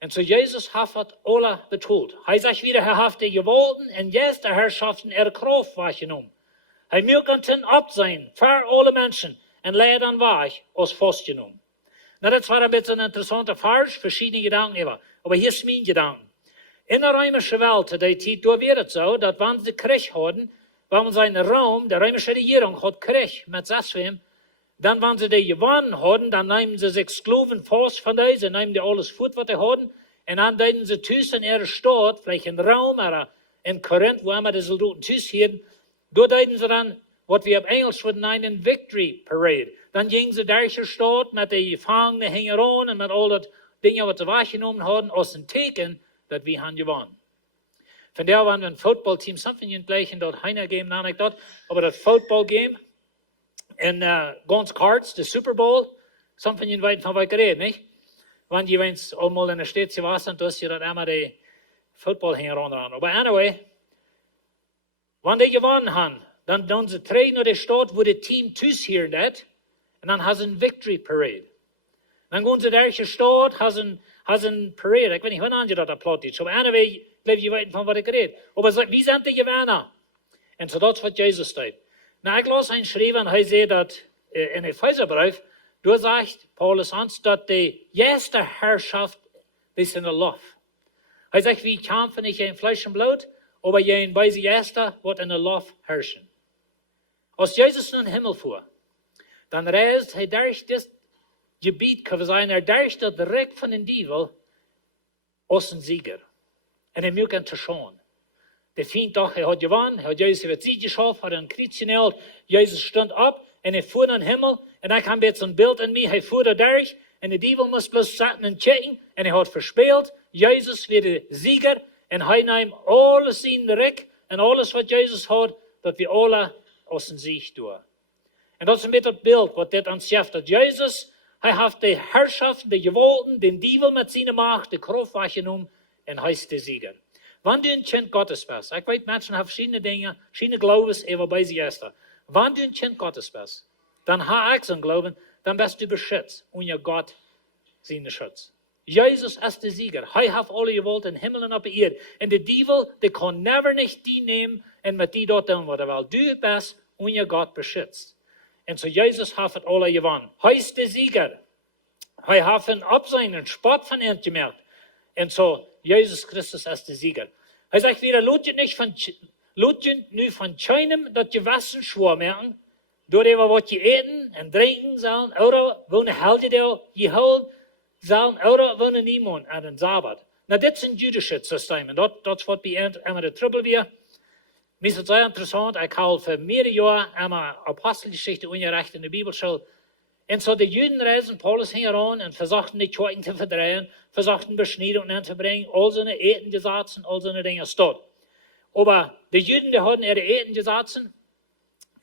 Und so Jesus hat alle betont. Er sagt wieder, er hat die Gewalten und jetzt der Herrschaften ihre Kraft wahrgenommen. Er möchte absehen für alle Menschen und leider dann weich aus festgenommen. Na, das war ein bisschen ein interessanter Vers, verschiedene Gedanken über. Aber hier ist mein Gedanke. In der römischen Welt, der Zeit, da wird es so, dass wenn sie Krieg hatten, wenn sie Rom, der römische Regierung hat Krieg mit Sasswem, dann, wenn sie die gewonnen hatten, dann nehmen sie sich Sklaven fast von diesen, nehmen die alles fort, was sie hatten, und dann deuten sie tüß in ihre Stadt, vielleicht in Rom oder in Korinth, wo immer die Soldaten tüß hielten, da deuten sie dann, was wir auf Englisch würden nennen, Victory Parade. Dann gingen sie durch die Stadt mit den Gefangenen, hingen an und mit all den Dingen, was sie wahrgenommen hatten, aus dem Teken, dass wir haben gewonnen. Von der waren wir ein Football-Team, something in gleichen dort, heiner Game, nahm dort, aber das Football-Game, in ganz Cards, der Super Bowl, something in weit von weit geredet, nicht? Wenn je wens einmal in der Stadt zu was sind, dass sie dort einmal die Football hängen ran. Aber anyway, wenn die gewonnen haben, dann tun sie drei nach der Stadt, wo das Team tüß hier hat, und dann haben sie eine Victory Parade. Dann gehen sie durch die Stadt, haben sie eine Parade. Ich weiß nicht, wann sie das applaudit, aber anyway, glaube ich, weit von was ich geredet. Aber so, wie sind die Gewinner? Und so das, was Jesus sagt. Na, ich las ein Schreiben, und er sagt, dass in Epheserbrief, da sagt Paulus uns, dass die erste Herrschaft ist in der Luft. Er sagt, wir kämpfen nicht in Fleisch und Blut, aber in bei die erste wird in der Luft herrschen. Als Jesus in den Himmel fuhr, dann reist er durch das Gebiet, kann sein, er durch das direkt von den Teufel aus dem Sieger. Und er möchte zu schauen. Der Feind dachte, er hat gewonnen, er hat Jesus über sie geschafft, hat einen Kreuz genäht, Jesus stand ab und er fuhr in den Himmel und er kam jetzt ein Bild an mich, er fuhr da durch und der Teufel muss bloß satten und checken und er hat verspielt, Jesus wird der Sieger und er nimmt alles in den Rick und alles, was Jesus hat, dass wir alle aus dem Sieg tun. Und das ist ein bisschen das Bild, was das uns schafft, dass Jesus, er hat die Herrschaft, die Gewalten, den Teufel mit seiner Macht, die Kraft wahrgenommen und er ist der Sieger. Wenn du ein Kind Gottes bist, ich weiß, Menschen haben verschiedene Dinge, verschiedene Glaubens, aber bei sie erst. Wenn du ein Kind Gottes bist, dann habe ich so einen Glauben, dann bist du beschützt und ja Gott seinen Schutz. Jesus ist der Sieger. Er hat alle gewollt in Himmel und auf der Erde. Und der Teufel, der kann never nicht die nehmen und mit die dort tun, was er will. Du bist und ja Gott beschützt. Und so Jesus hat alle gewonnen. Er ist der Sieger. Er hat einen Absehen, einen Spott von ihm gemerkt. Und so, Jesus Christus ist der Sieger. Er sagt wieder, lohnt nicht von laat je nu van keinem dat Gewissen schwor merken, door we wat je eten en drinken zullen, oder wonen helden der je houden zullen, oder wonen niemand aan een Sabbat. Nou, dit is een jüdische systeem. Dat is wat bij immer de trouble weer. Mir ist es sehr interessant, ich habe für mehrere Jahre einmal Apostelgeschichte unterrichtet in der Bibelschule. Und so die Juden reisen Paulus heran und versuchten die Kirchen zu verdrehen, versuchten Beschneidungen anzubringen, all so eine Etengesetze, all so eine Dinge statt. Aber die Juden, die hatten ihre Etengesetze.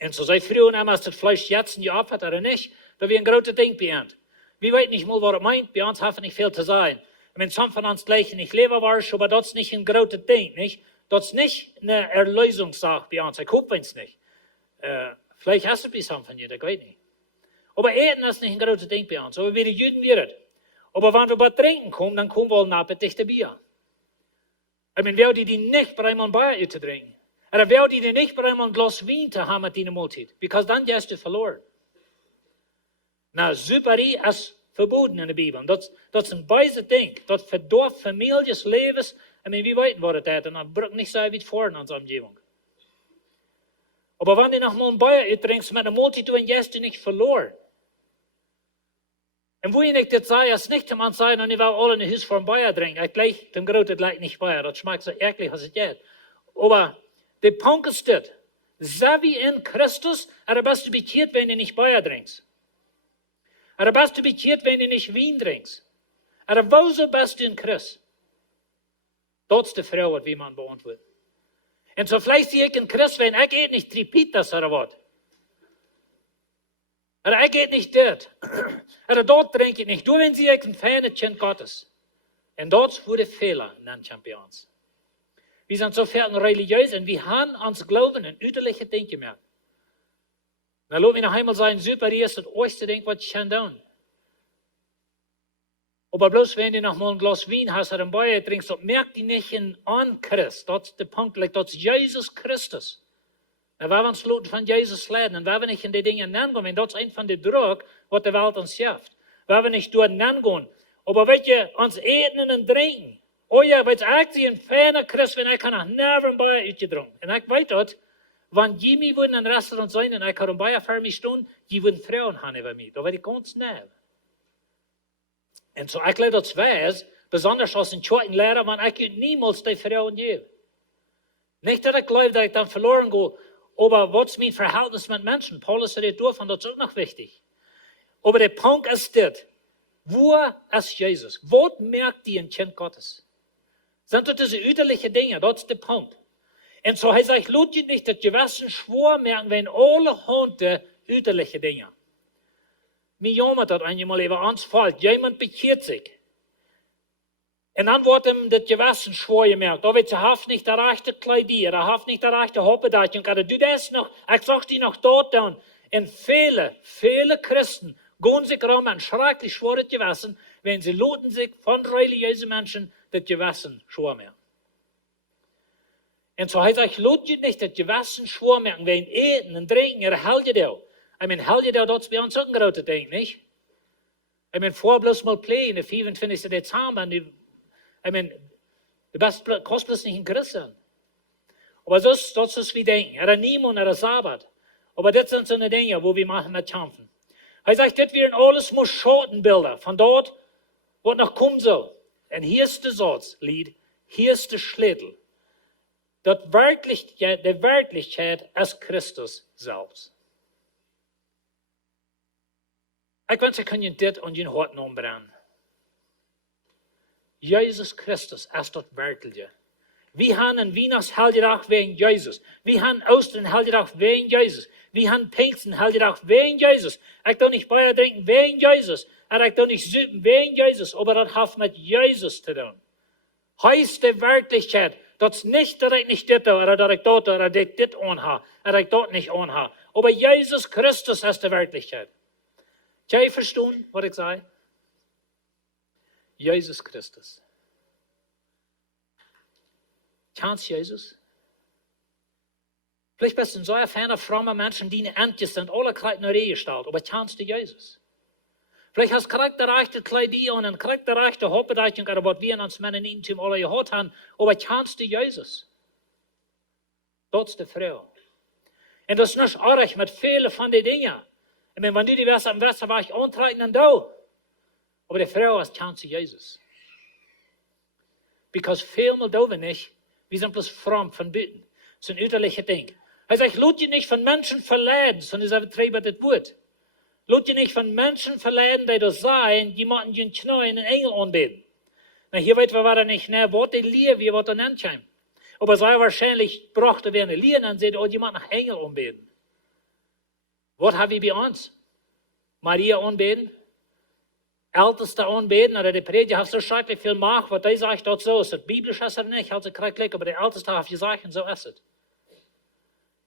Und so sei früher einmal, das Fleisch jetzt geopfert oder nicht, da wir ein großes Ding bei uns. Wir wissen nicht mal, was es meint, bei uns haben nicht viel zu sein. Ich meine, some von uns gleichen nicht leberwarisch, aber das ist nicht ein großes Ding, nicht? Das ist nicht eine Erlösungssache bei uns. Ich hoffe es nicht. Vielleicht hast du bei some von dir, das weiß ich nicht. Aber Eten ist nicht ein großes Ding bei uns. Aber wie die Juden wird es. Aber wenn wir bei Trinken kommen, dann kommen wir nach dichte Bier. Ich meine, wer die nicht bei einem Bier zu trinken? Oder wer die nicht bei einem Glas Wein zu haben mit deiner Mahlzeit? Because dann gehst du verloren. Na, Superie ist verboten in der Bibel. Das ist ein böses Ding. Das verdorft Families, Lebens. Ich meine, wir wissen, was das ist. Und dann braucht nicht so weit vor in unserer Umgebung. Aber wenn du noch mal ein Bier trinkst mit einer Mahlzeit, dann gehst du nicht verloren. Und wo ich nicht das sage, ist nicht jemand sagen, und ich will alle in ein Haus vor ein Bier trinken. Ich gleich, dem Grote gleich nicht Bier. Das schmeckt so eklig, als es geht. Aber der Punkt ist das. So wie in Christus, aber bist du bekehrt, wenn du nicht Bier trinkst. Aber bist du bekehrt, wenn du nicht Wein trinkst. Aber wo so bist du in Christus? Das ist die Frage, wie man beantwortet. Und so vielleicht sehe ich in Christus, wenn ich nicht Tripitas oder was. Oder ich nicht das. Oder dort trinke ich nicht. Du, wenn sie ein feines Kind Gottes. Und dort wurde Fehler in den Champions. Wir sind so fertig religiös und wir haben uns Glauben in üterliche Dinge gemerkt. Dann lass mich noch einmal sagen, super, hier ist das erste Ding, was ich kann tun. Aber bloß wenn du noch mal ein Glas Wein hast oder ein Bier trinkst, dann merkt die nicht an Christ. Das ist der Punkt, das ist Jesus Christus. Und wenn wir uns von Jesus leiden, und wenn wir nicht in die Dinge hineingehen, das ist ein von den Druck, was die Welt uns schafft. Wenn wir nicht dort hineingehen, aber wenn wir uns eten und trinken, oh ja, weil ich ein feiner Christ, wenn ich noch never ein Bier ausgetrunken. Und ich weiß das, wenn die mich in einem Restaurant sein und ich habe ein Bier für mich stehen, die würden Frauen haben über mich. Da werde ich ganz nah. Und so, ich glaube, das weiß, besonders als ein zweiten Lehrer, wenn ich niemals die Frauen gebe. Nicht, dass ich glaube, dass ich dann verloren gehe, aber was ist mein Verhältnis mit Menschen? Paulus hat das durch, und das ist auch noch wichtig. Aber der Punkt ist das, wo ist Jesus? Was merkt die ein Kind Gottes? Sind das diese üterlichen Dinge? Das ist der Punkt. Und so heißt es, lohnt ihr nicht, dass gewissen Schwur merken, wenn alle Hunde üterliche Dinge. Mir jammert das einmal über uns fällt. Jemand bekehrt sich. Und dann wird ihm das gewissen Schwur gemerkt. Da wird sie haft nicht der rechte Kleidier, er haft nicht der rechte Hoppedachung. Du das noch, ich sag die noch dort dann. Und viele Christen gehen sich rum ein schrecklich schwores Gewissen, wenn sie loten sich von religiösen Menschen das Gewissen schwur merken. Und so heißt es, lohnt ihr nicht, das Gewissen schwur merken, wenn eten und trinken, ihr haltet ihr. Ich meine, haltet ihr das bei uns auch ein großes Ding, nicht? Ich meine, vor bloß mal Pläne, der 25. Dezember, ich meine, du kannst bloß nicht ein Christ sein. Aber das ist wie denken, oder niemand, oder Sabbat. Aber das sind so eine Dinge, wo wir machen mit kämpfen. Er sagt, das wären alles nur Schattenbilder von dort, was noch kommen soll. Und hier ist der Satzlied, hier ist der Schlüssel. Die Wirklichkeit ist Christus selbst. Ich wünsche, können ihr das und ihr Hort umbrennen. Jesus Christus ist das Wirkliche. Wir haben einen Weihnachtsheldendag wegen Jesus. Wir haben Ostern Heldendag wegen Jesus. Wir haben Pfingsten Heldendag wegen Jesus. Ich darf nicht Bier trinken wegen Jesus. Und ich darf nicht süppen wegen Jesus. Aber das hat mit Jesus zu tun. Heißt die Wirklichkeit, das ist nicht, dass ich nicht das oder dass ich dort oder dass ich das anhabe oder ich dort nicht anhabe. Aber Jesus Christus ist die Wirklichkeit. Kann ihr verstehen, was ich sage? Jesus Christus. Kennst du Jesus? Vielleicht bist du ein so ein ferner, frommer Menschen, die in Ämtjes sind, alle Kleid nach Rehe gestellt, aber kennst du Jesus? Vielleicht hast du charakterreiche Kleider und eine charakterreiche Hoppedeichung, oder was wir in uns Mennonitentum alle gehört haben, aber kennst du Jesus? Dat is de vrouw. En dat is niet erg met vele van die dingen. Ik meine, wenn du die Wässer am Wasserwajch antreiben, dann da. Aber die Frau ist Chance Jesus. Because vielmal da wir nicht, wir sind bloß fromm von Bitten. Das ist ein üterliches Ding. Er sagt, lass dich nicht von Menschen verleiten, sondern es übertreibt das Wort. Lass dich nicht von Menschen verleiten, die das sein, die machen den Knall in den Engel anbeten. Na, hier weit wir waren nicht näher, was die Liebe, wie was da nennt haben. Aber sei wahrscheinlich, brachte wir eine Liebe und sagt, oh, die machen nach Engel anbeten. Was haben wir bei uns? Maria anbeten? Älteste anbeten, oder die Prediger haben so schrecklich viel Macht, was die sagt, dort so ist es. Biblisch ist es nicht, also kriegt aber die Älteste haben gesagt, und so ist es.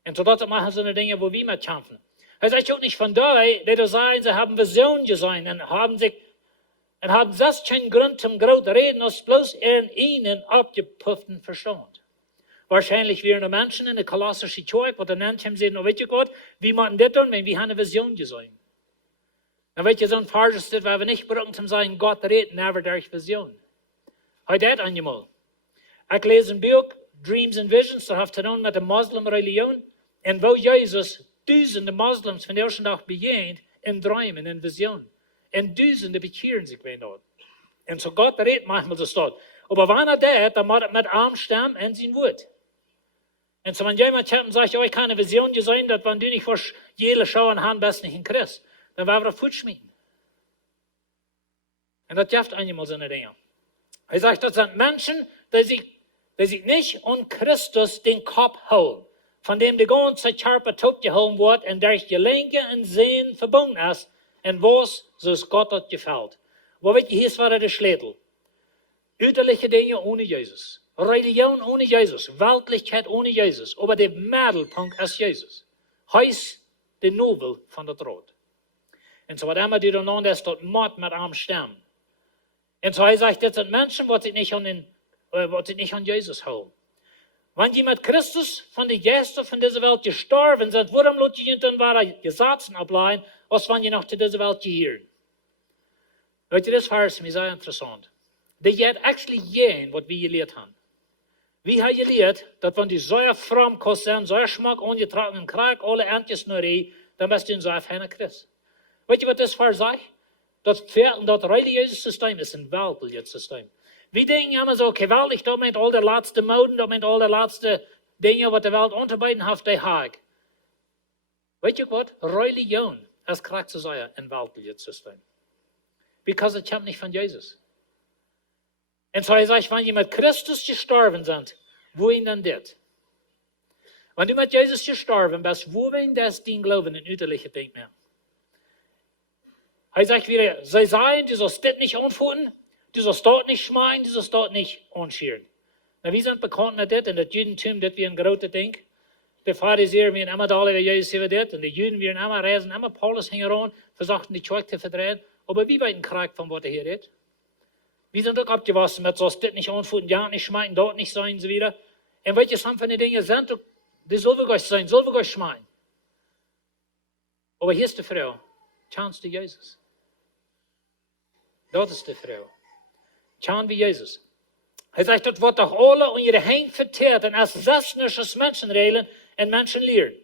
Und so dort machen so eine Dinge, wo wir mit kämpfen. Er sagt auch nicht von da, die da sagen, sie haben Visionen gesehen und haben das keinen Grund zum großen Reden, als bloß in ihnen abgepufften Verstand. Wahrscheinlich wären Menschen in der kolossischen Kirche, die dann haben sie, oh, weißt du Gott, wie machen das tun, wenn wir eine Vision gesehen? Dann wird ja so ein Vers steht, weil wir nicht brauchen zum sagen, Gott redet never durch Vision. Heute das einmal. Ich lese ein Buch, Dreams and Visions, das hat zu tun mit der Muslim-Religion, und wo Jesus Dutzende Moslems von der ersten Tag begegnet, in Träumen, in Visionen. Und Dutzende bekehren sich bei dort. Und so Gott redet manchmal das dort. Aber wenn das, dann macht er mit Arm stemmen und sein Wort. Und so wenn jemand kommt und sagt, ich kann eine Vision gesehen, dass wenn du nicht vor jede schauen haben, bist nicht in Christ, dann werden wir Fuß schmieden. Und das hilft einmal so eine Dinge. Er sagt, das sind Menschen, die sich nicht an Christus den Kopf holen, von dem die ganze Körper totgehoben wird und durch Gelenke und Sehnen verbunden ist, und was, so es Gott hat gefällt. Wo weet je, hier war der Schlädel. Uiterliche Dinge ohne Jesus. Religion ohne Jesus. Weltlichkeit ohne Jesus. Aber der Mittelpunkt ist Jesus. Heißt der Nobel von der Tod. Und so was immer die dann noch ist, dort Mord mit am Stamm. Und so sagt, das sind Menschen, die sich nicht an Jesus holen. Wenn jemand Christus von den Gästen von dieser Welt gestorben sind, warum lässt ihr dann weiter Gesetzen ableiten, als wenn ihr noch zu dieser Welt gehören? Weet je, das Vers ist mir sehr interessant. Die hat actually gehen, was wir gelehrt haben. Wir haben gelehrt, dass wenn die so fromm kosten, so schmack angetragen und krieg alle Erntes nur dann bist du ein so feiner Christ. Weet je, was das Vers sagt? Das religiöse System ist ein weltliches System. Wir denken immer so gewaltig, da meint all der letzte Moden, da meint all der letzte Dinge, was die Welt unterbeiden hat, die Haag. Weet je wat? Religion ist krank zu sein, ein weltliches System. Because es kommt nicht von Jesus. Und so sagt, wenn ihr mit Christus gestorben sind, wohin dann das? Wenn du mit Jesus gestorben bist, wohin das dein Glauben in üterliche Ding mehr? Er sagt wieder, sie sagen, du sollst das nicht anfuhren, du sollst dort nicht schmeien, du sollst dort nicht anschieren. Na, wir sind bekannt mit das, und das Judentum, das wir ein großes Ding. Die Pharisäer werden immer da, wie Jesus über das, und die Juden werden immer reisen, immer Paulus hängen ran, versuchen die Kirche zu verdrehen. Aber wie weit ein Krieg von was er hier redet? Wir sind auch abgewaschen mit, sollst das nicht anfuhren, ja nicht schmeien, dort nicht sein, so wieder. Und welche von den Dingen sind, die soll wir sein, soll wir schmeien. Aber hier ist die Frau, chance zu Jesus. Das ist die Frau. Schauen wie Jesus. Er sagt, das wird doch alle und ihre Hände verteert und als sessnisches Menschen reden und Menschen lehren.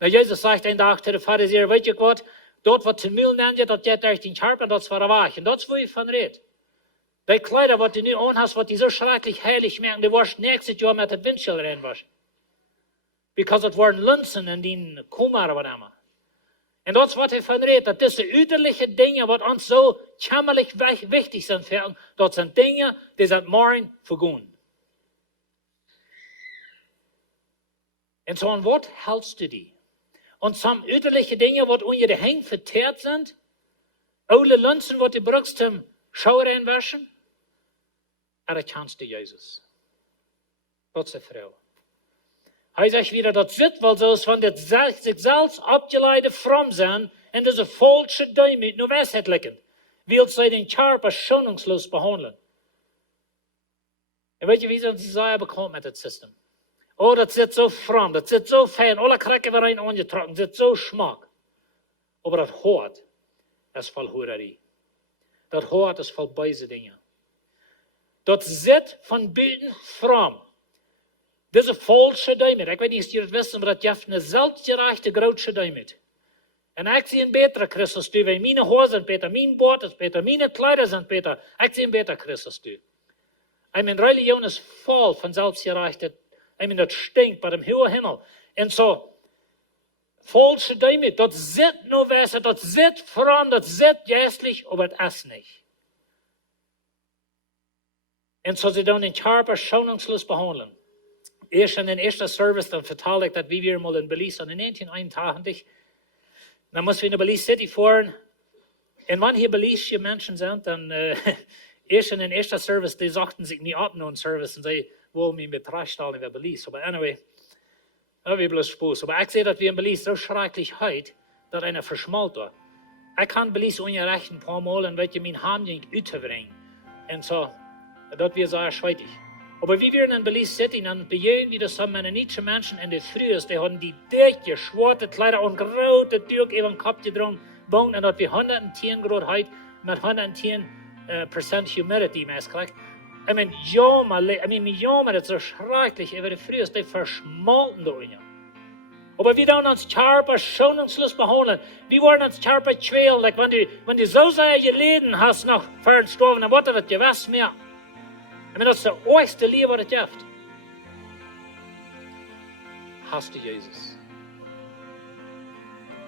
Na, Jesus sagt einen Tag zu den Pharisäern, weißt du was, dort wird zu Müll nennen, das geht durch den Körper und das war der Wajch. Und das ist, wo ich von rede. Die Kleider, die du nun anhast, die so schrecklich heilig merken, die wirst nächstes Jahr mit dem Windschild reinwaschen. Because es waren Lunzen in den Kummer oder was immer. Und das ist, was ich von rede, dass diese üterliche Dinge, die uns so kämmerlich wichtig sind, das sind Dinge, die sind morgen vergehen. Und so, an was hältst du die? Und so üterliche Dinge, die unter den Hängen verteert sind, alle Lunzen, die du brauchst zum Schau reinwaschen, aber kannst du Jesus. Das ist die Frau. Er sagt wieder, das wird wohl so, wenn die sich selbst abgeleitete fromm sind und diese falsche Däumung nur Weisheit liegen, will sie den Körper schonungslos behandeln. Und weißt du, wie sie Jesaja bekommt mit dem System? Oh, das sieht so fromm, das sieht so fein, alle Kräcke werden angetrocknet, das sieht so schmack. Aber das Hort ist voll Hurerie. Das Hort ist voll böse Dinge. Das sieht von Beten fromm. Deze falsche duimet. Ik weet niet of jullie het wisten, maar dat je hebt een zelfgerechte grootste duimet. En ik zie een betere Christus toe. Wij mijn hoor zijn beter, mijn boot is beter, mijn kleider zijn beter. Ik zie een betere Christus toe. I mean, religion is vol van zelfgerechte. I mean, dat stinkt bij de hele hemel. En zo, falsche duimet, dat zit nou wezen, dat zit vroom, dat zit geestlich, aber het is niet. En zo ze dan in scherper schonungslos behandelen. Eerst in de eerste service, dan vertel ik dat we weer mal in Belize in 1981. Dan moesten we in de Belize City fahren. En wanneer hier Belize mensen zijn, dan eerst in de eerste service, die zachten zich niet op naar een service. En ze wilden me met terugstellen in Belize. Maar anyway, dat was bloß Spaß. Maar ik zei dat we in Belize zo schrecklich heet, dat einer versmalt wordt. Ik kan Belize ongerecht een paar Mal en weet je, mijn hand ging uitbrengen. En zo, dat was sehr schwierig. Aber wie wir in Belize City, dann begegnen wir das mennonitsche Menschen in den Frühs, die haben die dicke, schwarze Kleider und große Tücher über den Kopf gedrungen, und dass wir 110 Grad heute mit 110% Humidity meist. I mean, jammer, das ist so schrecklich, über die Frühs, die verschmalten da unten. Aber wir dann uns scherper, schonungslos behandeln. Wir wollen uns scherper quälen, like wenn du so sehr geleden hast noch vor den Stoffen, dann wird das gewiss mehr. I mean, dat is de ooiste liefde wat het heeft. Hast du Jesus?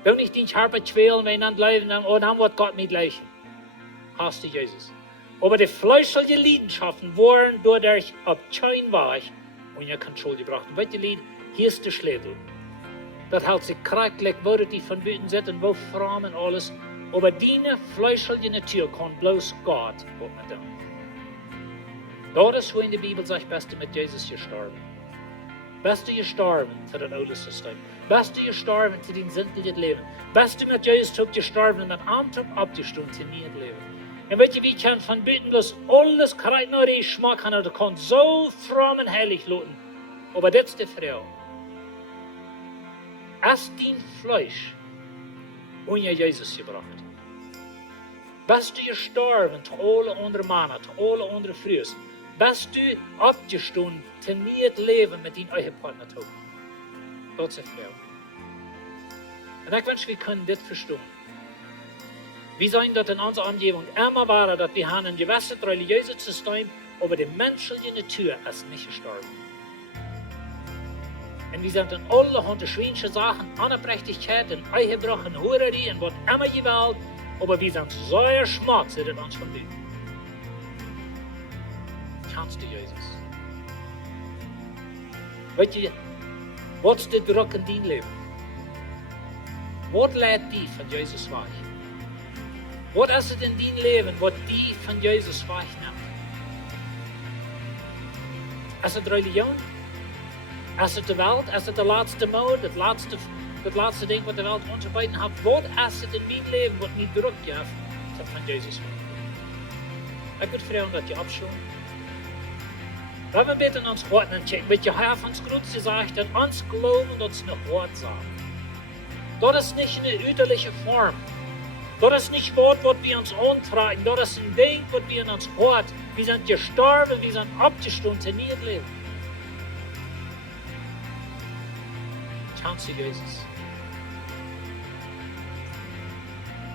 Wil niet die scherpe kwelen, wenn dann bleiben, dann wird Gott mit leichen. Hast du Jesus? Aber die fleischliche Leidenschaften wurden dadurch auf kein Weich unter Kontrolle gebracht. Und weißt du, Lied, hier ist der Schlüssel. Das hält sich kräftig, wo die von Büten sitzen, wo Frauen und alles. Aber deine fleischliche Natur kann bloß Gott mit dem. Dat is hoe in de Bijbel zegt, best met Jezus gestorven. Best gestorven voor het oude systeem. Best gestorven voor die zindelijke leven. Best met Jezus ook gestorven en met aantrek opgestaan te niet leven. En weet je, wie kan van buiten bloß alles krijgen naar die smaak en dat kan zo fromm en heilig loten. Maar dit is de vrouw. Als die Fleisch onder Jezus gebracht. Best gestorven tot alle andere mannen, tot alle andere vrouwen. Best du abgestonden, te niet leven met die eigen partner toe. Dat is een vrouw. En ik wens, we kunnen dit verstaan. We zijn dat in onze omgeving immer waren, dat we hebben een gewisse religieuze systeem, maar de menselijke natuur is niet gestorven. En we zijn in alle unterschiedliche Sachen, Anabrächtigkeit, in Eigebruch, in Hurerie, en wat immer gewählt, aber wir sind so schmack, sind in uns von dir. Kannst du Jesus? Weet je, wat is de druk in dein Leben? Wat leidt die van Jezus weg? Wat is het in dein Leben, wat die van Jezus wegneemt? Is het religion? Is het de wereld? Is het de laatste mode? Het laatste ding wat de wereld ons beiden heeft? Wat is het in mijn leven wat niet druk geeft, dat van Jezus weg? Ik wil vragen dat je opschoon. We hebben beter in ons hart en checken. Weet je, hij heeft ons groot gezegd dat ons geloven dat ze nog hart zijn. Dat is niet een uiterlijke vorm. Dat is niet wat we ons aantragen. Dat is een ding wat we in ons hart. We zijn gestorven, we zijn opgestaan te niet leven. Chance Jezus.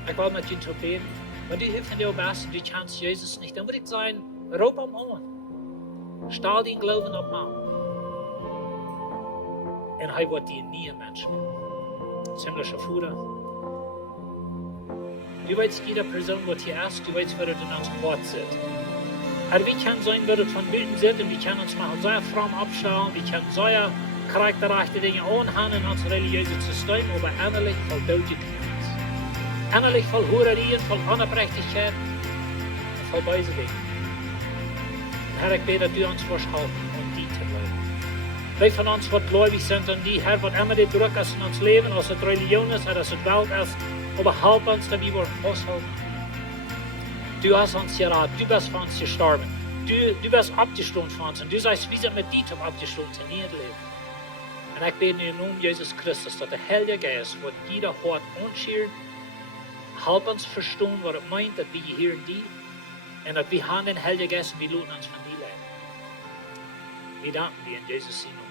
Ik wil met je te beden. Maar die heeft van jou best, die chance Jezus niet. Dan moet ik zeggen, roep hem aan. Stel die geloven op man. En hij wordt die nieuwe mens. Himmlische Vader. Du weißt, jeder Person, was hier ist, du weißt, wer in uns Hort sitzt. Aber wie kann sein, wer von Büten sitzt, und wie kann uns mal sehr fromm abstellen, wie kann sehr charakterreiche Dinge anhängen in uns religiösen System, aber innerlich voll Deutsche Knirps. Innerlich voll Hurerien, voll Unabrächtigkeit, und voll böse Dinge. Herr, ich bete, dass du uns verschalten, um die zu bleiben. Die von uns, die gläubig sind, und die, Herr, was immer die Druck ist in uns Leben, als es Religion ist, als es Welt ist, aber help uns, dass wir festhalten. Du hast uns geraten, du bist für uns gestorben, du bist abgestanden für uns, und du sagst, wir sind mit dir abgestanden, zu nie leben. Und ich bete in Namen Jesus Christus, dass der Heilige Geist, was jeder Hort anschiert, help uns verstehen, was es meint, dass wir hier in dir, und dass wir haben den Heiligen Geist, und wir lassen uns von dir leiden. Wir danken dir in Jesus' Namen.